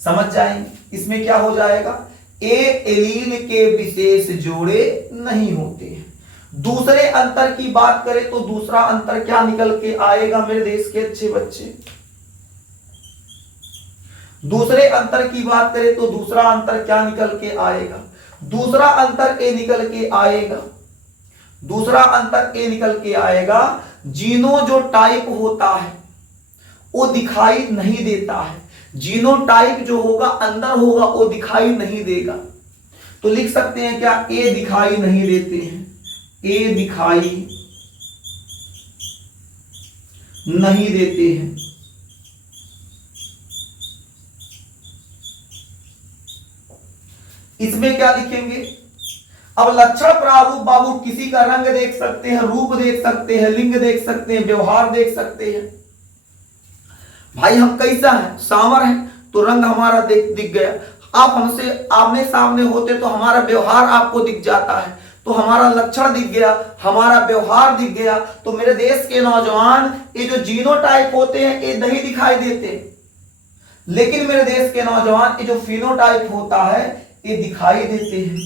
समझ जाएंगे, इसमें क्या हो जाएगा, ए एलील के विशेष जोड़े नहीं होते हैं। दूसरे अंतर की बात करें तो दूसरा अंतर क्या निकल के आएगा मेरे देश के अच्छे बच्चे? दूसरे अंतर की बात करें तो दूसरा अंतर क्या निकल के आएगा? दूसरा अंतर ए निकल के आएगा। दूसरा अंतर ए निकल के आएगा, जीनोटाइप होता है वो दिखाई नहीं देता है। जीनोटाइप जो होगा अंदर होगा वो दिखाई नहीं देगा। तो लिख सकते हैं क्या? ए दिखाई नहीं देते हैं, ए दिखाई नहीं देते हैं। इसमें क्या लिखेंगे? अब लक्षण प्रारूप बाबू किसी का रंग देख सकते हैं, रूप देख सकते हैं, लिंग देख सकते हैं, व्यवहार देख सकते हैं। भाई हम कैसा है? सांवर है तो रंग हमारा दिख गया। आप हमसे आमने सामने होते तो हमारा व्यवहार आपको दिख जाता है, तो हमारा लक्षण दिख गया, हमारा व्यवहार दिख गया। तो मेरे देश के नौजवान ये जो जीनोटाइप होते हैं ये नहीं दिखाई देते, लेकिन मेरे देश के नौजवान ये जो फिनोटाइप होता है ये दिखाई देते हैं,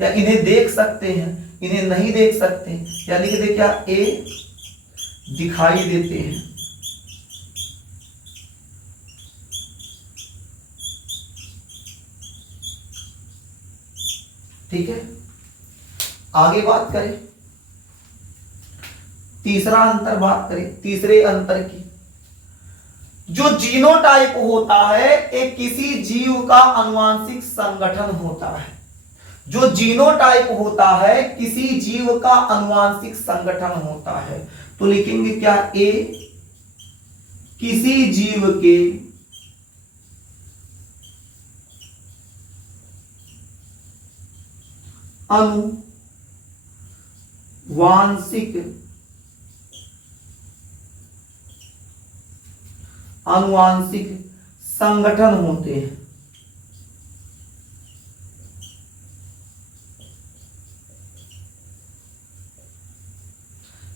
या इन्हें देख सकते हैं, इन्हें नहीं देख सकते, या लिख दे क्या? ए दिखाई देते हैं। ठीक है, आगे बात करें, तीसरा अंतर बात करें, तीसरे अंतर की। जो जीनोटाइप होता है एक किसी जीव का आनुवांशिक संगठन होता है। जो जीनोटाइप होता है किसी जीव का आनुवांशिक संगठन होता है। तो लिखेंगे क्या? ए किसी जीव के आनुवांशिक संगठन होते हैं।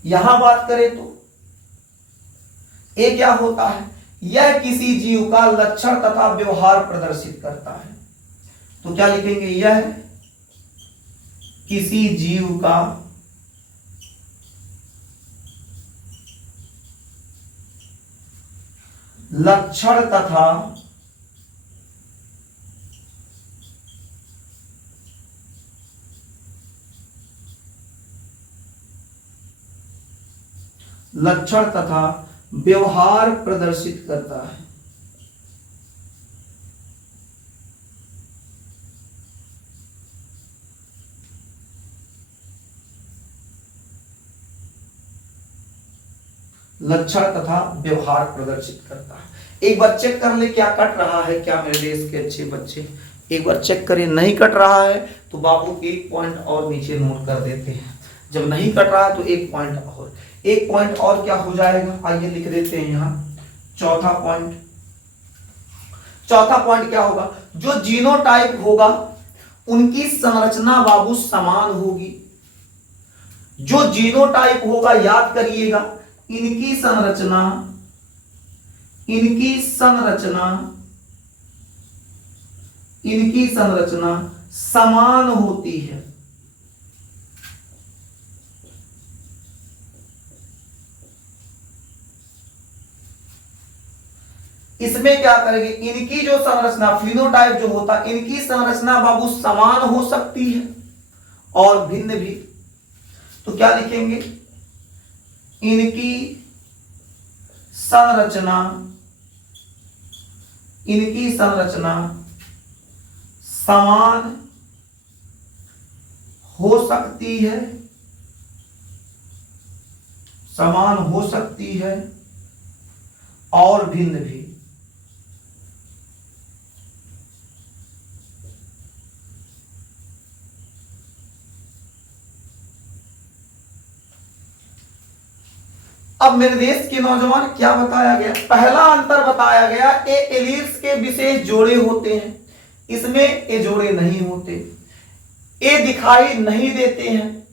यहां बात करें तो ये क्या होता है? यह किसी जीव का लक्षण तथा व्यवहार प्रदर्शित करता है। तो क्या लिखेंगे? यह किसी जीव का लक्षण तथा व्यवहार प्रदर्शित करता है। लक्षण तथा व्यवहार प्रदर्शित करता है। एक बार चेक कर ले क्या कट रहा है क्या मेरे देश के अच्छे बच्चे? एक बार चेक करिए, नहीं कट रहा है तो बाबू एक पॉइंट और नीचे नोट कर देते हैं। जब नहीं कट रहा है तो एक पॉइंट और, एक पॉइंट और क्या हो जाएगा? आइए लिख देते हैं यहां चौथा पॉइंट। चौथा पॉइंट क्या होगा? जो जीनोटाइप होगा उनकी संरचना बाबू समान होगी। जो जीनोटाइप होगा याद करिएगा, इनकी संरचना समान होती है। इसमें क्या करेंगे? इनकी जो संरचना फिनोटाइप जो होता है इनकी संरचना बाबू समान हो सकती है और भिन्न भी। तो क्या लिखेंगे? इनकी संरचना समान हो सकती है, और भिन्न भी। अब मेरे देश के नौजवान क्या बताया गया? पहला अंतर बताया गया ए एलियर्स के विशेष जोड़े होते हैं, इसमें ए जोड़े नहीं होते। ए दिखाई नहीं देते हैं,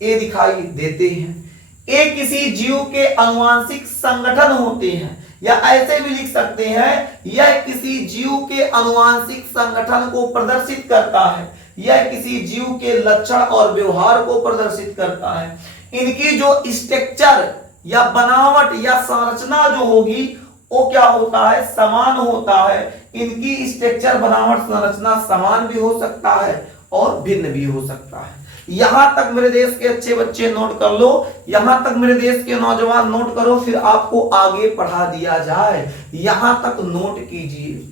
ए दिखाई देते हैं। ए किसी जीव के आनुवांशिक संगठन होते हैं, या ऐसे भी लिख सकते हैं यह किसी जीव के आनुवांशिक संगठन को प्रदर्शित करता है। यह किसी जीव के लक्षण और व्यवहार को प्रदर्शित करता है। इनकी जो स्ट्रक्चर या बनावट या संरचना जो होगी वो क्या होता है, समान होता है। इनकी स्ट्रक्चर बनावट संरचना समान भी हो सकता है और भिन्न भी हो सकता है। यहां तक मेरे देश के अच्छे बच्चे नोट कर लो, यहां तक मेरे देश के नौजवान नोट करो, फिर आपको आगे पढ़ा दिया जाए। यहां तक नोट कीजिए।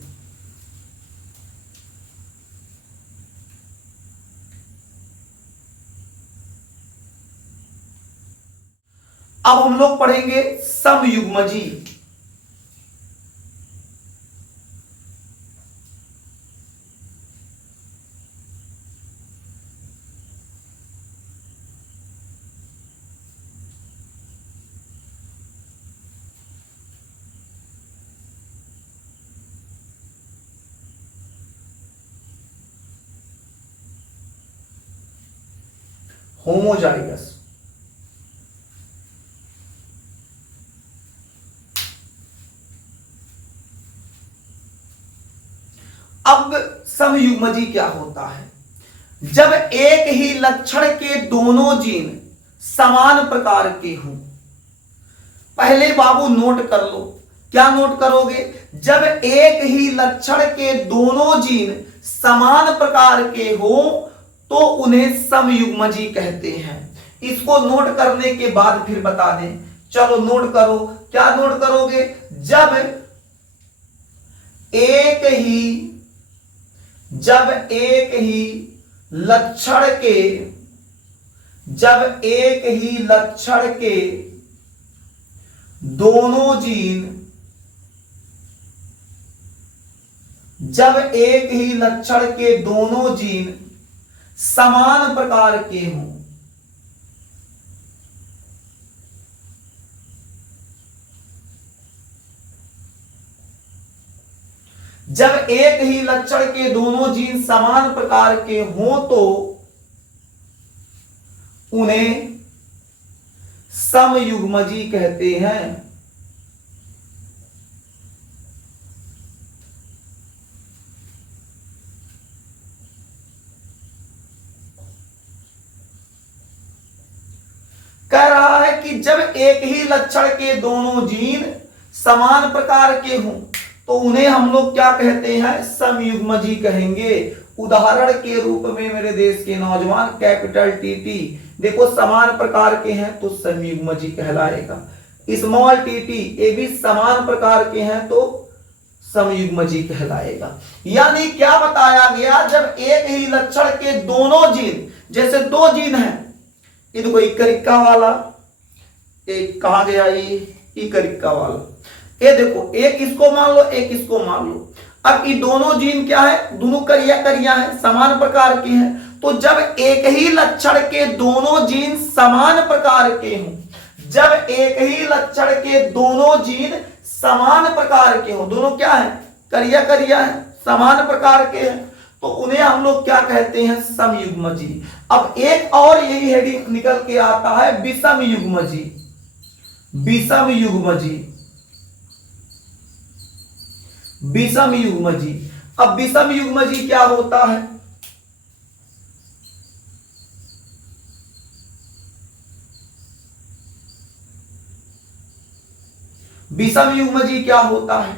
अब हम लोग पढ़ेंगे समयुग्मजी। होमोजाइगस। अब समयुग्मजी क्या होता है, जब एक ही लक्षण के दोनों जीन समान प्रकार के हों। पहले बाबू नोट कर लो, क्या नोट करोगे, जब एक ही लक्षण के दोनों जीन समान प्रकार के हो तो उन्हें समयुग्मजी कहते हैं। इसको नोट करने के बाद फिर बता दें। चलो नोट करो, क्या नोट करोगे, जब एक ही लक्षण के दोनों जीन, जब एक ही लक्षण के दोनों जीन समान प्रकार के हों, जब एक ही लक्षण के दोनों जीन समान प्रकार के हों तो उन्हें समयुग्मजी कहते हैं। कह रहा है कि जब एक ही लक्षण के दोनों जीन समान प्रकार के हों तो उन्हें हम लोग क्या कहते हैं, समयुग्मजी कहेंगे। उदाहरण के रूप में मेरे देश के नौजवान कैपिटल टीटी, देखो समान प्रकार के हैं तो समयुग्मजी कहलाएगा। स्मॉल टीटी ये भी समान प्रकार के हैं तो समयुग्मजी कहलाएगा। यानी क्या बताया गया, जब एक ही लक्षण के दोनों जीन, जैसे दो जीन हैं, ये देखो इकरिक्का वाला, एक कहा गया ये इकरिक्का वाला, ये देखो एक इसको मान लो एक इसको मान लो। अब ये दोनों जीन क्या है, दोनों करिया करिया है, समान प्रकार के हैं। तो जब एक ही लक्षण के दोनों जीन समान प्रकार के हों, जब एक ही लक्षण के दोनों जीन समान प्रकार के हों, दोनों क्या है, करिया करिया है, समान प्रकार के हैं, तो उन्हें हम लोग क्या कहते हैं, समयुग्मजी। अब एक और यही हेडिंग निकल के आता है, विषमयुग्मजी। विषमयुग्मजी, विषमयुग्मजी। अब विषमयुग्मजी क्या होता है, विषमयुग्मजी क्या होता है,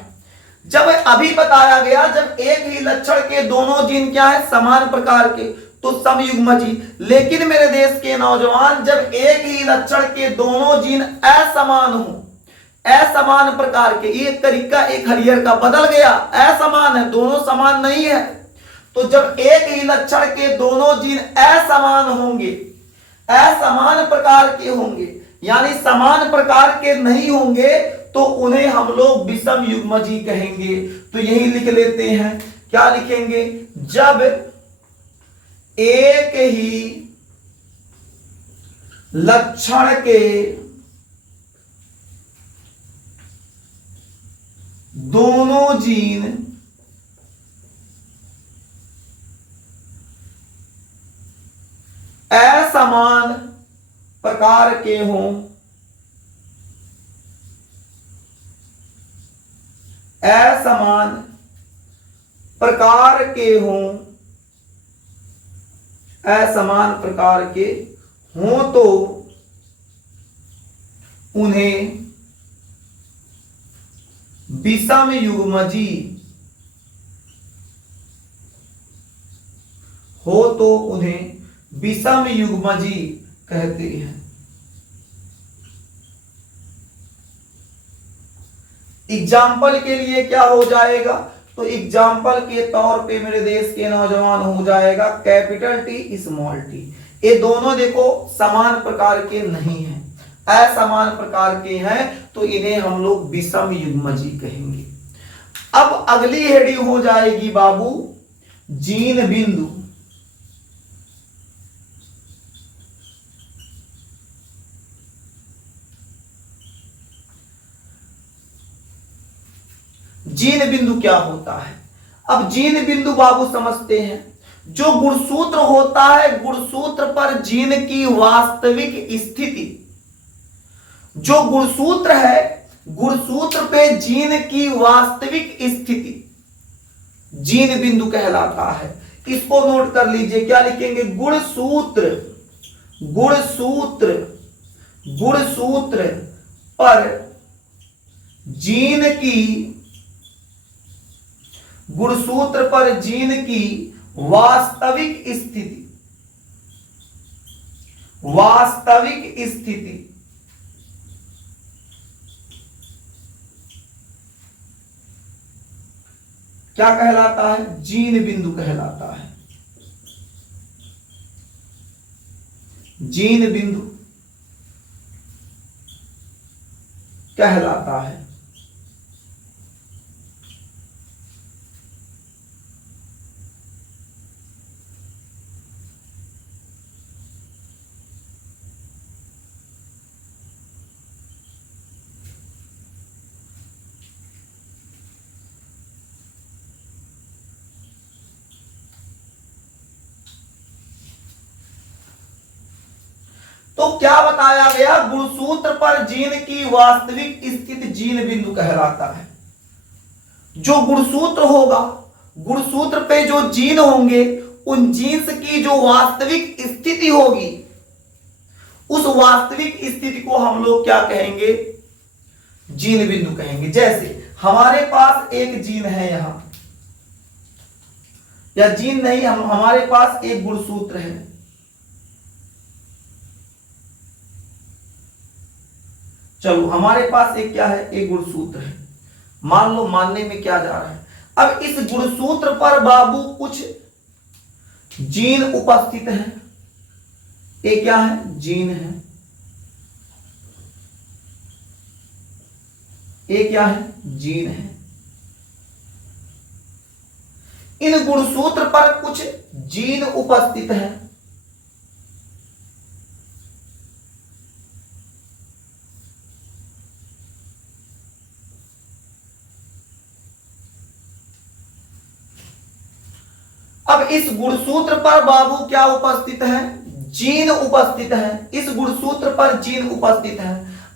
जब अभी बताया गया जब एक ही लक्षण के दोनों जीन क्या है, समान प्रकार के, तो समयुग्मजी। लेकिन मेरे देश के नौजवान जब एक ही लक्षण के दोनों जीन असमान हो, असमान प्रकार के, एक तरीका एक हरियर का बदल गया, असमान है, दोनों समान नहीं है, तो जब एक ही लक्षण के दोनों जीन असमान होंगे, असमान प्रकार के होंगे, यानी समान प्रकार के नहीं होंगे, तो उन्हें हम लोग विषमयुग्मजी कहेंगे। तो यही लिख लेते हैं, क्या लिखेंगे, जब एक ही लक्षण के दोनों जीन असमान प्रकार के हों, असमान प्रकार के हों, असमान प्रकार के हों तो उन्हें विषम युग्मजी हो तो उन्हें विषम युग्मजी कहते हैं। एग्जाम्पल के लिए क्या हो जाएगा, तो एग्जाम्पल के तौर पे मेरे देश के नौजवान हो जाएगा कैपिटल टी स्मॉल टी। ये दोनों देखो समान प्रकार के नहीं हैं, असमान प्रकार के हैं, तो इन्हें हम लोग विषम युग्मजी कहेंगे। अब अगली हेडिंग हो जाएगी बाबू जीन बिंदु। जीन बिंदु क्या होता है? अब जीन बिंदु बाबू समझते हैं, जो गुणसूत्र होता है, गुणसूत्र पर जीन की वास्तविक स्थिति, जो गुणसूत्र है, गुणसूत्र पे जीन की वास्तविक स्थिति जीन बिंदु कहलाता है। इसको नोट कर लीजिए, क्या लिखेंगे? गुणसूत्र, गुणसूत्र, गुणसूत्र पर जीन की, गुणसूत्र पर जीन की वास्तविक स्थिति, वास्तविक स्थिति क्या कहलाता है? जीन बिंदु कहलाता है। जीन बिंदु कहलाता है। तो क्या बताया गया? गुणसूत्र पर जीन की वास्तविक स्थिति जीन बिंदु कहलाता है। जो गुणसूत्र होगा, गुणसूत्र पे जो जीन होंगे, उन जीन्स की जो वास्तविक स्थिति होगी, उस वास्तविक स्थिति को हम लोग क्या कहेंगे? जीन बिंदु कहेंगे। जैसे हमारे पास एक जीन है यहां, या जीन नहीं, हमारे पास एक गुणसूत्र है। चलो हमारे पास एक क्या है? एक गुणसूत्र है। मान लो, मानने में क्या जा रहा है? अब इस गुणसूत्र पर बाबू कुछ जीन उपस्थित है। ये क्या है? जीन है। ये क्या है? जीन है। इन गुणसूत्र पर कुछ जीन उपस्थित है। अब इस गुणसूत्र पर बाबू क्या उपस्थित है? जीन उपस्थित है। इस गुणसूत्र पर जीन उपस्थित है।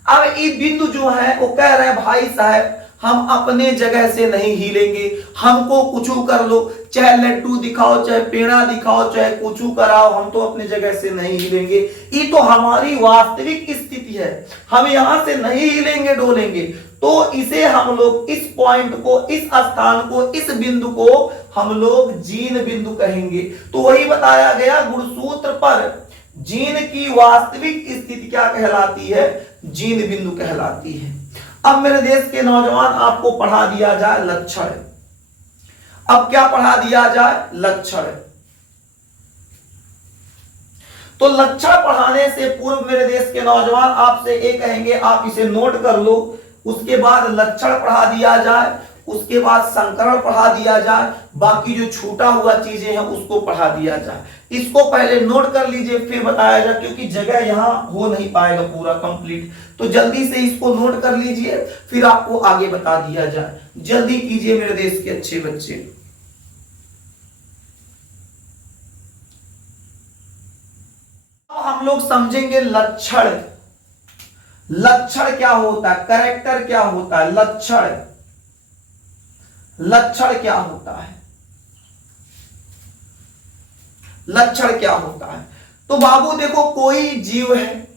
अब ये बिंदु जो है वो कह रहे हैं भाई साहब हम अपने जगह से नहीं हिलेंगे, हमको कुछ कर लो, चाहे लड्डू दिखाओ, चाहे पेड़ा दिखाओ, चाहे कुछ कराओ, हम तो अपने जगह से नहीं हिलेंगे। ये तो हमारी वास्तविक स्थिति है, हम यहां से नहीं हिलेंगे डोलेंगे। तो इसे हम लोग, इस पॉइंट को, इस स्थान को, इस बिंदु को हम लोग जीन बिंदु कहेंगे। तो वही बताया गया, गुणसूत्र पर जीन की वास्तविक स्थिति क्या कहलाती है? जीन बिंदु कहलाती है। अब मेरे देश के नौजवान, आपको पढ़ा दिया जाए लक्षण। अब क्या पढ़ा दिया जाए? लक्षण। तो लक्षण पढ़ाने से पूर्व मेरे देश के नौजवान आपसे ये कहेंगे, आप इसे नोट कर लो। उसके बाद लक्षण पढ़ा दिया जाए, उसके बाद संकरण पढ़ा दिया जाए, बाकी जो छूटा हुआ चीजें हैं उसको पढ़ा दिया जाए। इसको पहले नोट कर लीजिए, फिर बताया जाए, क्योंकि जगह यहां हो नहीं पाएगा पूरा कंप्लीट। तो जल्दी से इसको नोट कर लीजिए, फिर आपको आगे बता दिया जाए। जल्दी कीजिए मेरे देश के अच्छे बच्चे। अब हम लोग समझेंगे लक्षण। लक्षण क्या होता है? कैरेक्टर क्या होता है? लक्षण, लक्षण क्या होता है? लक्षण क्या होता है? तो बाबू देखो, कोई जीव है,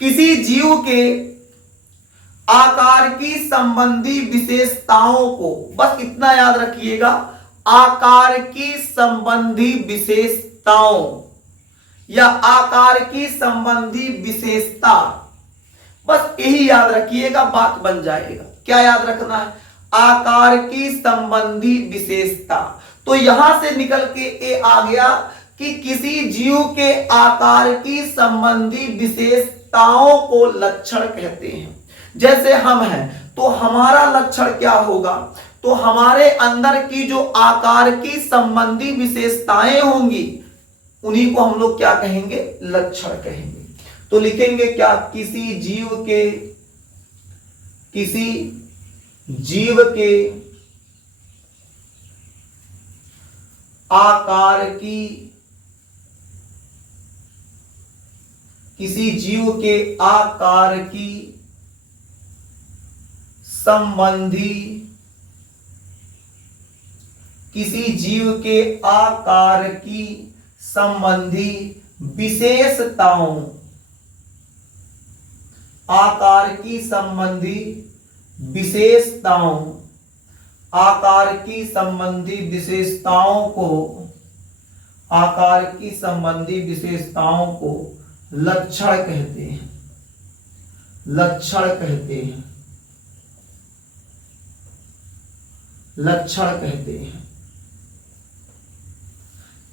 किसी जीव के आकार की संबंधी विशेषताओं को, बस इतना याद रखिएगा, आकार की संबंधी विशेषताओं या आकार की संबंधी विशेषता, बस यही याद रखिएगा, बात बन जाएगा। क्या याद रखना है? आकार की संबंधी विशेषता। तो यहां से निकल के ए आ गया कि किसी जीव के आकार की संबंधी विशेषताओं को लक्षण कहते हैं। जैसे हम हैं तो हमारा लक्षण क्या होगा? तो हमारे अंदर की जो आकार की संबंधी विशेषताएं होंगी उन्हीं को हम लोग क्या कहेंगे? लक्षण कहेंगे। तो लिखेंगे क्या? किसी जीव के आकार की, किसी जीव के आकार की संबंधी, किसी जीव के आकार की संबंधी विशेषताओं, आकार की संबंधी विशेषताओं, आकार की संबंधी विशेषताओं को, आकार की संबंधी विशेषताओं को लक्षण कहते हैं। लक्षण कहते हैं, लक्षण कहते हैं।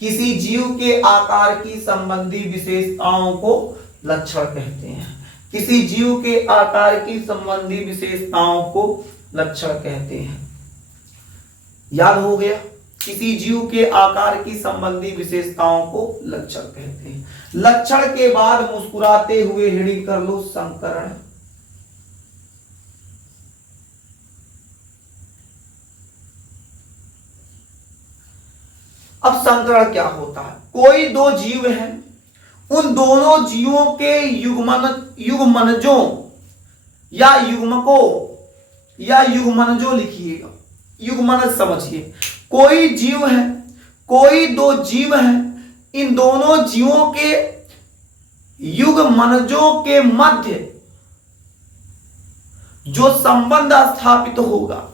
किसी जीव के आकार की संबंधी विशेषताओं को लक्षण कहते हैं। किसी जीव के आकार की संबंधी विशेषताओं को लक्षण कहते हैं। याद हो गया? किसी जीव के आकार की संबंधी विशेषताओं को लक्षण कहते हैं। लक्षण के बाद मुस्कुराते हुए हेडिंग कर लो संकरण। अब संकरण क्या होता है? कोई दो जीव हैं, उन दोनों जीवों के युग्मनजों या युग्मकों या युग्मनजों लिखिएगा, युग्मनज समझिए। कोई जीव है, कोई दो जीव हैं, इन दोनों जीवों के युग्मनजों के मध्य जो संबंध स्थापित होगा,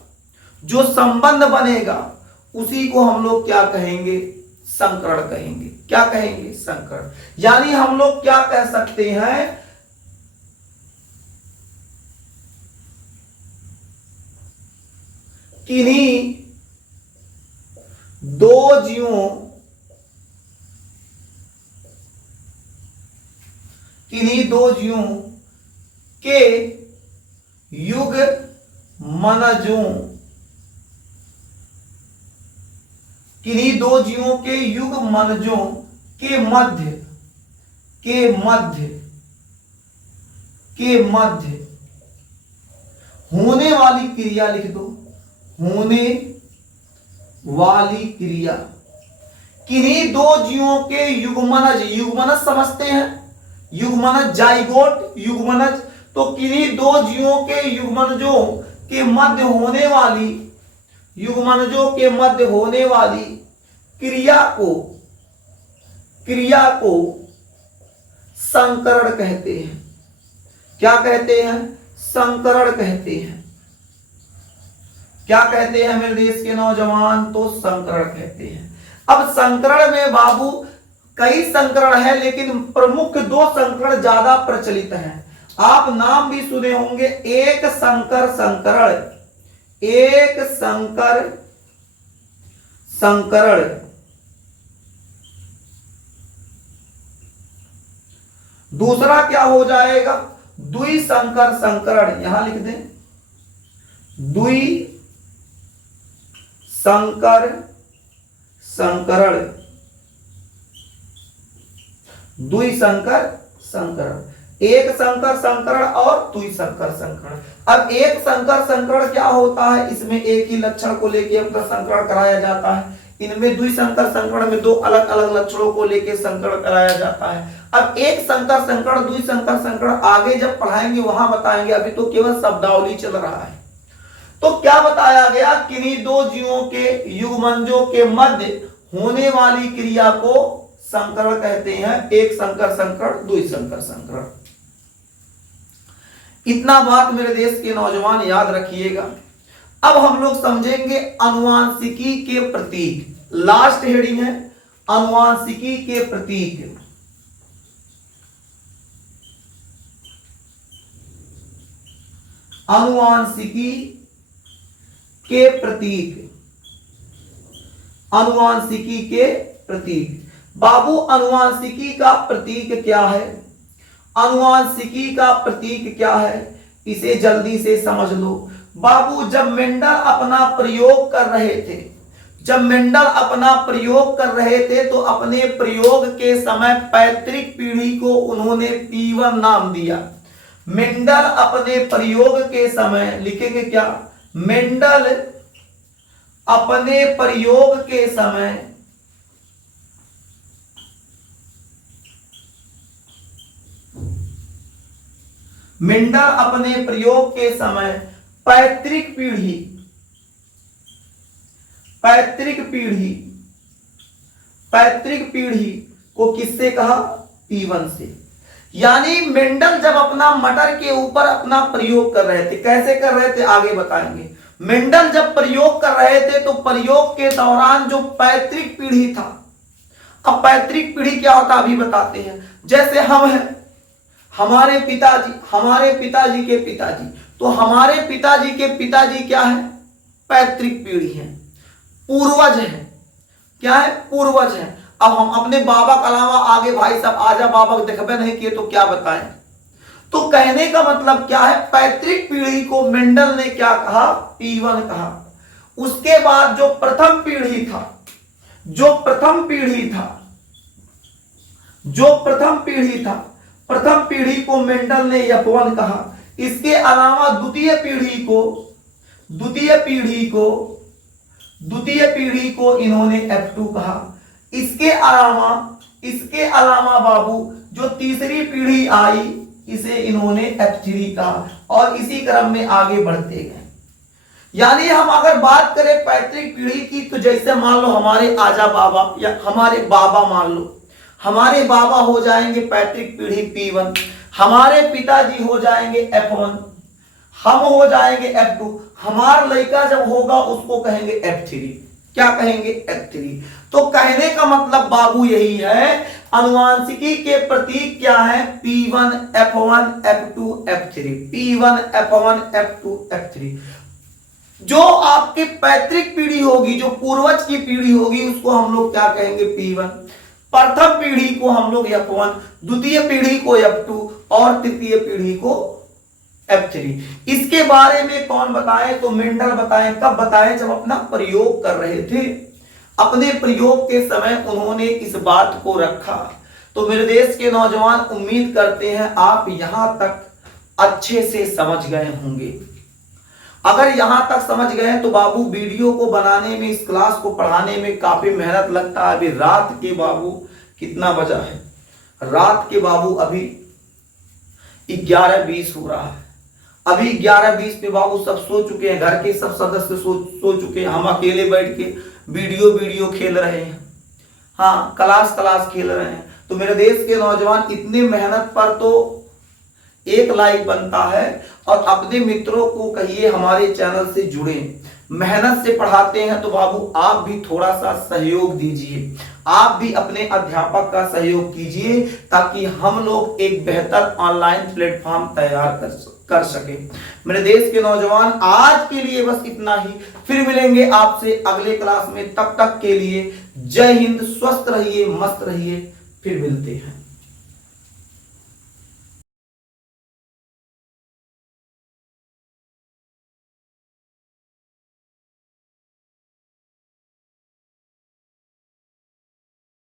जो संबंध बनेगा, उसी को हम लोग क्या कहेंगे? संकरण कहेंगे। क्या कहेंगे? संकरण। यानी हम लोग क्या कह सकते हैं? किन्हीं दो जीवों, किन्हीं दो जीवों के युग्मनजों, किन्हीं दो जीवों के युग्मनजों के मध्य, के मध्य, के मध्य होने वाली क्रिया लिख दो। होने वाली क्रिया। किन्हीं दो जीवों के युग्मनज, युग्मनज समझते हैं? युग्मनज, जाइगोट, युग्मनज। तो किन्हीं दो जीवों के युग्मनजों के मध्य होने वाली, युग्मनजों के मध्य होने वाली क्रिया को संकरण कहते हैं। क्या कहते हैं? संकरण कहते हैं। क्या कहते हैं मेरे देश के नौजवान? तो संकरण कहते हैं। अब संकरण में बाबू कई संकरण है, लेकिन प्रमुख दो संकरण ज्यादा प्रचलित हैं। आप नाम भी सुने होंगे। एक संकर संकरण, एक संकर संकरण, दूसरा क्या हो जाएगा? द्विसंकर संकरण। यहां लिख दें, द्विसंकर संकरण, द्विसंकर संकरण। एक संकर संकरण और द्विसंकर संकरण। अब एक संकर संकरण क्या होता है? इसमें एक ही लक्षण को लेकर अपना संकरण कराया जाता है। इनमें द्विसंकर संकरण में दो अलग अलग लक्षणों को लेकर संकरण कराया जाता है। अब एक संकर संकरण, द्विसंकर संकरण आगे जब पढ़ाएंगे वहां बताएंगे, अभी तो केवल शब्दावली चल रहा है। तो क्या बताया गया? किन्हीं दो जीवों के युग्मनजों के मध्य होने वाली क्रिया को संकरण कहते हैं। एक संकर संकरण, दुई संकर संकरण। इतना बात मेरे देश के नौजवान याद रखिएगा। अब हम लोग समझेंगे अनुवांशिकी के प्रतीक। लास्ट हेडिंग है अनुवांशिकी के प्रतीक। अनुवांशिकी के प्रतीक, अनुवांशिकी के प्रतीक। बाबू अनुवांशिकी का प्रतीक क्या है? अनुवांशिकी का प्रतीक क्या है, इसे जल्दी से समझ लो। बाबू जब मेंडल अपना प्रयोग कर रहे थे, जब मेंडल अपना प्रयोग कर रहे थे तो अपने प्रयोग के समय पैतृक पीढ़ी को उन्होंने P1 नाम दिया। मेंडल अपने प्रयोग के समय, लिखेंगे क्या, मेंडल अपने प्रयोग के समय मेंडल अपने प्रयोग के समय पैतृक पीढ़ी, पैतृक पीढ़ी, पैतृक पीढ़ी को किससे कहा? P1 से। यानी मेंडल जब अपना मटर के ऊपर अपना प्रयोग कर रहे थे, कैसे कर रहे थे आगे बताएंगे। मेंडल जब प्रयोग कर रहे थे तो प्रयोग के दौरान जो पैतृक पीढ़ी था, अब पैतृक पीढ़ी क्या होता अभी बताते हैं। जैसे हम हैं, हमारे पिताजी, हमारे पिताजी के पिताजी, तो हमारे पिताजी के पिताजी क्या है? पैतृक पीढ़ी है, पूर्वज है। क्या है? पूर्वज है। अब हम अपने बाबा के अलावा आगे भाई साहब आजा बाबा को देखबे नहीं किए तो क्या बताएं। तो कहने का मतलब क्या है, पैतृक पीढ़ी को मेंडल ने क्या कहा? P1 कहा। उसके बाद जो प्रथम पीढ़ी था, जो प्रथम पीढ़ी था, जो प्रथम पीढ़ी था, प्रथम पीढ़ी को मेंडल ने F1 कहा। इसके अलावा द्वितीय पीढ़ी को, द्वितीय पीढ़ी को, द्वितीय पीढ़ी को इन्होंने F2 कहा। इसके अलावा, इसके अलावा बाबू जो तीसरी पीढ़ी आई इसे इन्होंने F3 कहा और इसी क्रम में आगे बढ़ते गए। यानी हम अगर बात करें पैतृक पीढ़ी की तो जैसे मान लो हमारे आजा बाबा या हमारे बाबा, मान लो हमारे बाबा हो जाएंगे पैतृक पीढ़ी P1, हमारे पिताजी हो जाएंगे F1, हम हो जाएंगे F2, हमारा लड़का जब होगा उसको कहेंगे F3। क्या कहेंगे? F3। तो कहने का मतलब बाबू यही है, अनुवांशिकी के प्रतीक क्या है? P1 F1 F2 F3, P1 F1 F2 F3। जो आपके पैतृक पीढ़ी होगी, जो पूर्वज की पीढ़ी होगी उसको हम लोग क्या कहेंगे? P1। प्रथम पीढ़ी को हम लोग F1, द्वितीय पीढ़ी को F2 और तृतीय पीढ़ी को F3। इसके बारे में कौन बताए? तो मेंडल बताए। कब बताए? जब अपना प्रयोग कर रहे थे, अपने प्रयोग के समय उन्होंने इस बात को रखा। तो मेरे देश के नौजवान उम्मीद करते हैं आप यहां तक अच्छे से समझ गए होंगे। अगर यहां तक समझ गए तो बाबू वीडियो को बनाने में, इस क्लास को पढ़ाने में काफी मेहनत लगता है। अभी रात के बाबू कितना बजा है? रात के बाबू अभी 11:20 हो रहा है। अभी 11:20 पे बाबू सब सो चुके हैं, घर के सब सदस्य सो चुके हैं। हम अकेले बैठ के वीडियो खेल रहे हैं, हाँ क्लास खेल रहे हैं। तो मेरे देश के नौजवान इतने मेहनत पर तो एक लाइक बनता है और अपने मित्रों को कहिए हमारे चैनल से जुड़े। मेहनत से पढ़ाते हैं तो बाबू आप भी थोड़ा सा सहयोग दीजिए, आप भी अपने अध्यापक का सहयोग कीजिए ताकि हम लोग एक बेहतर ऑनलाइन प्लेटफॉर्म तैयार कर सके। मेरे देश के नौजवान आज के लिए बस इतना ही, फिर मिलेंगे आपसे अगले क्लास में। तब तक के लिए जय हिंद, स्वस्थ रहिए, मस्त रहिए, फिर मिलते हैं।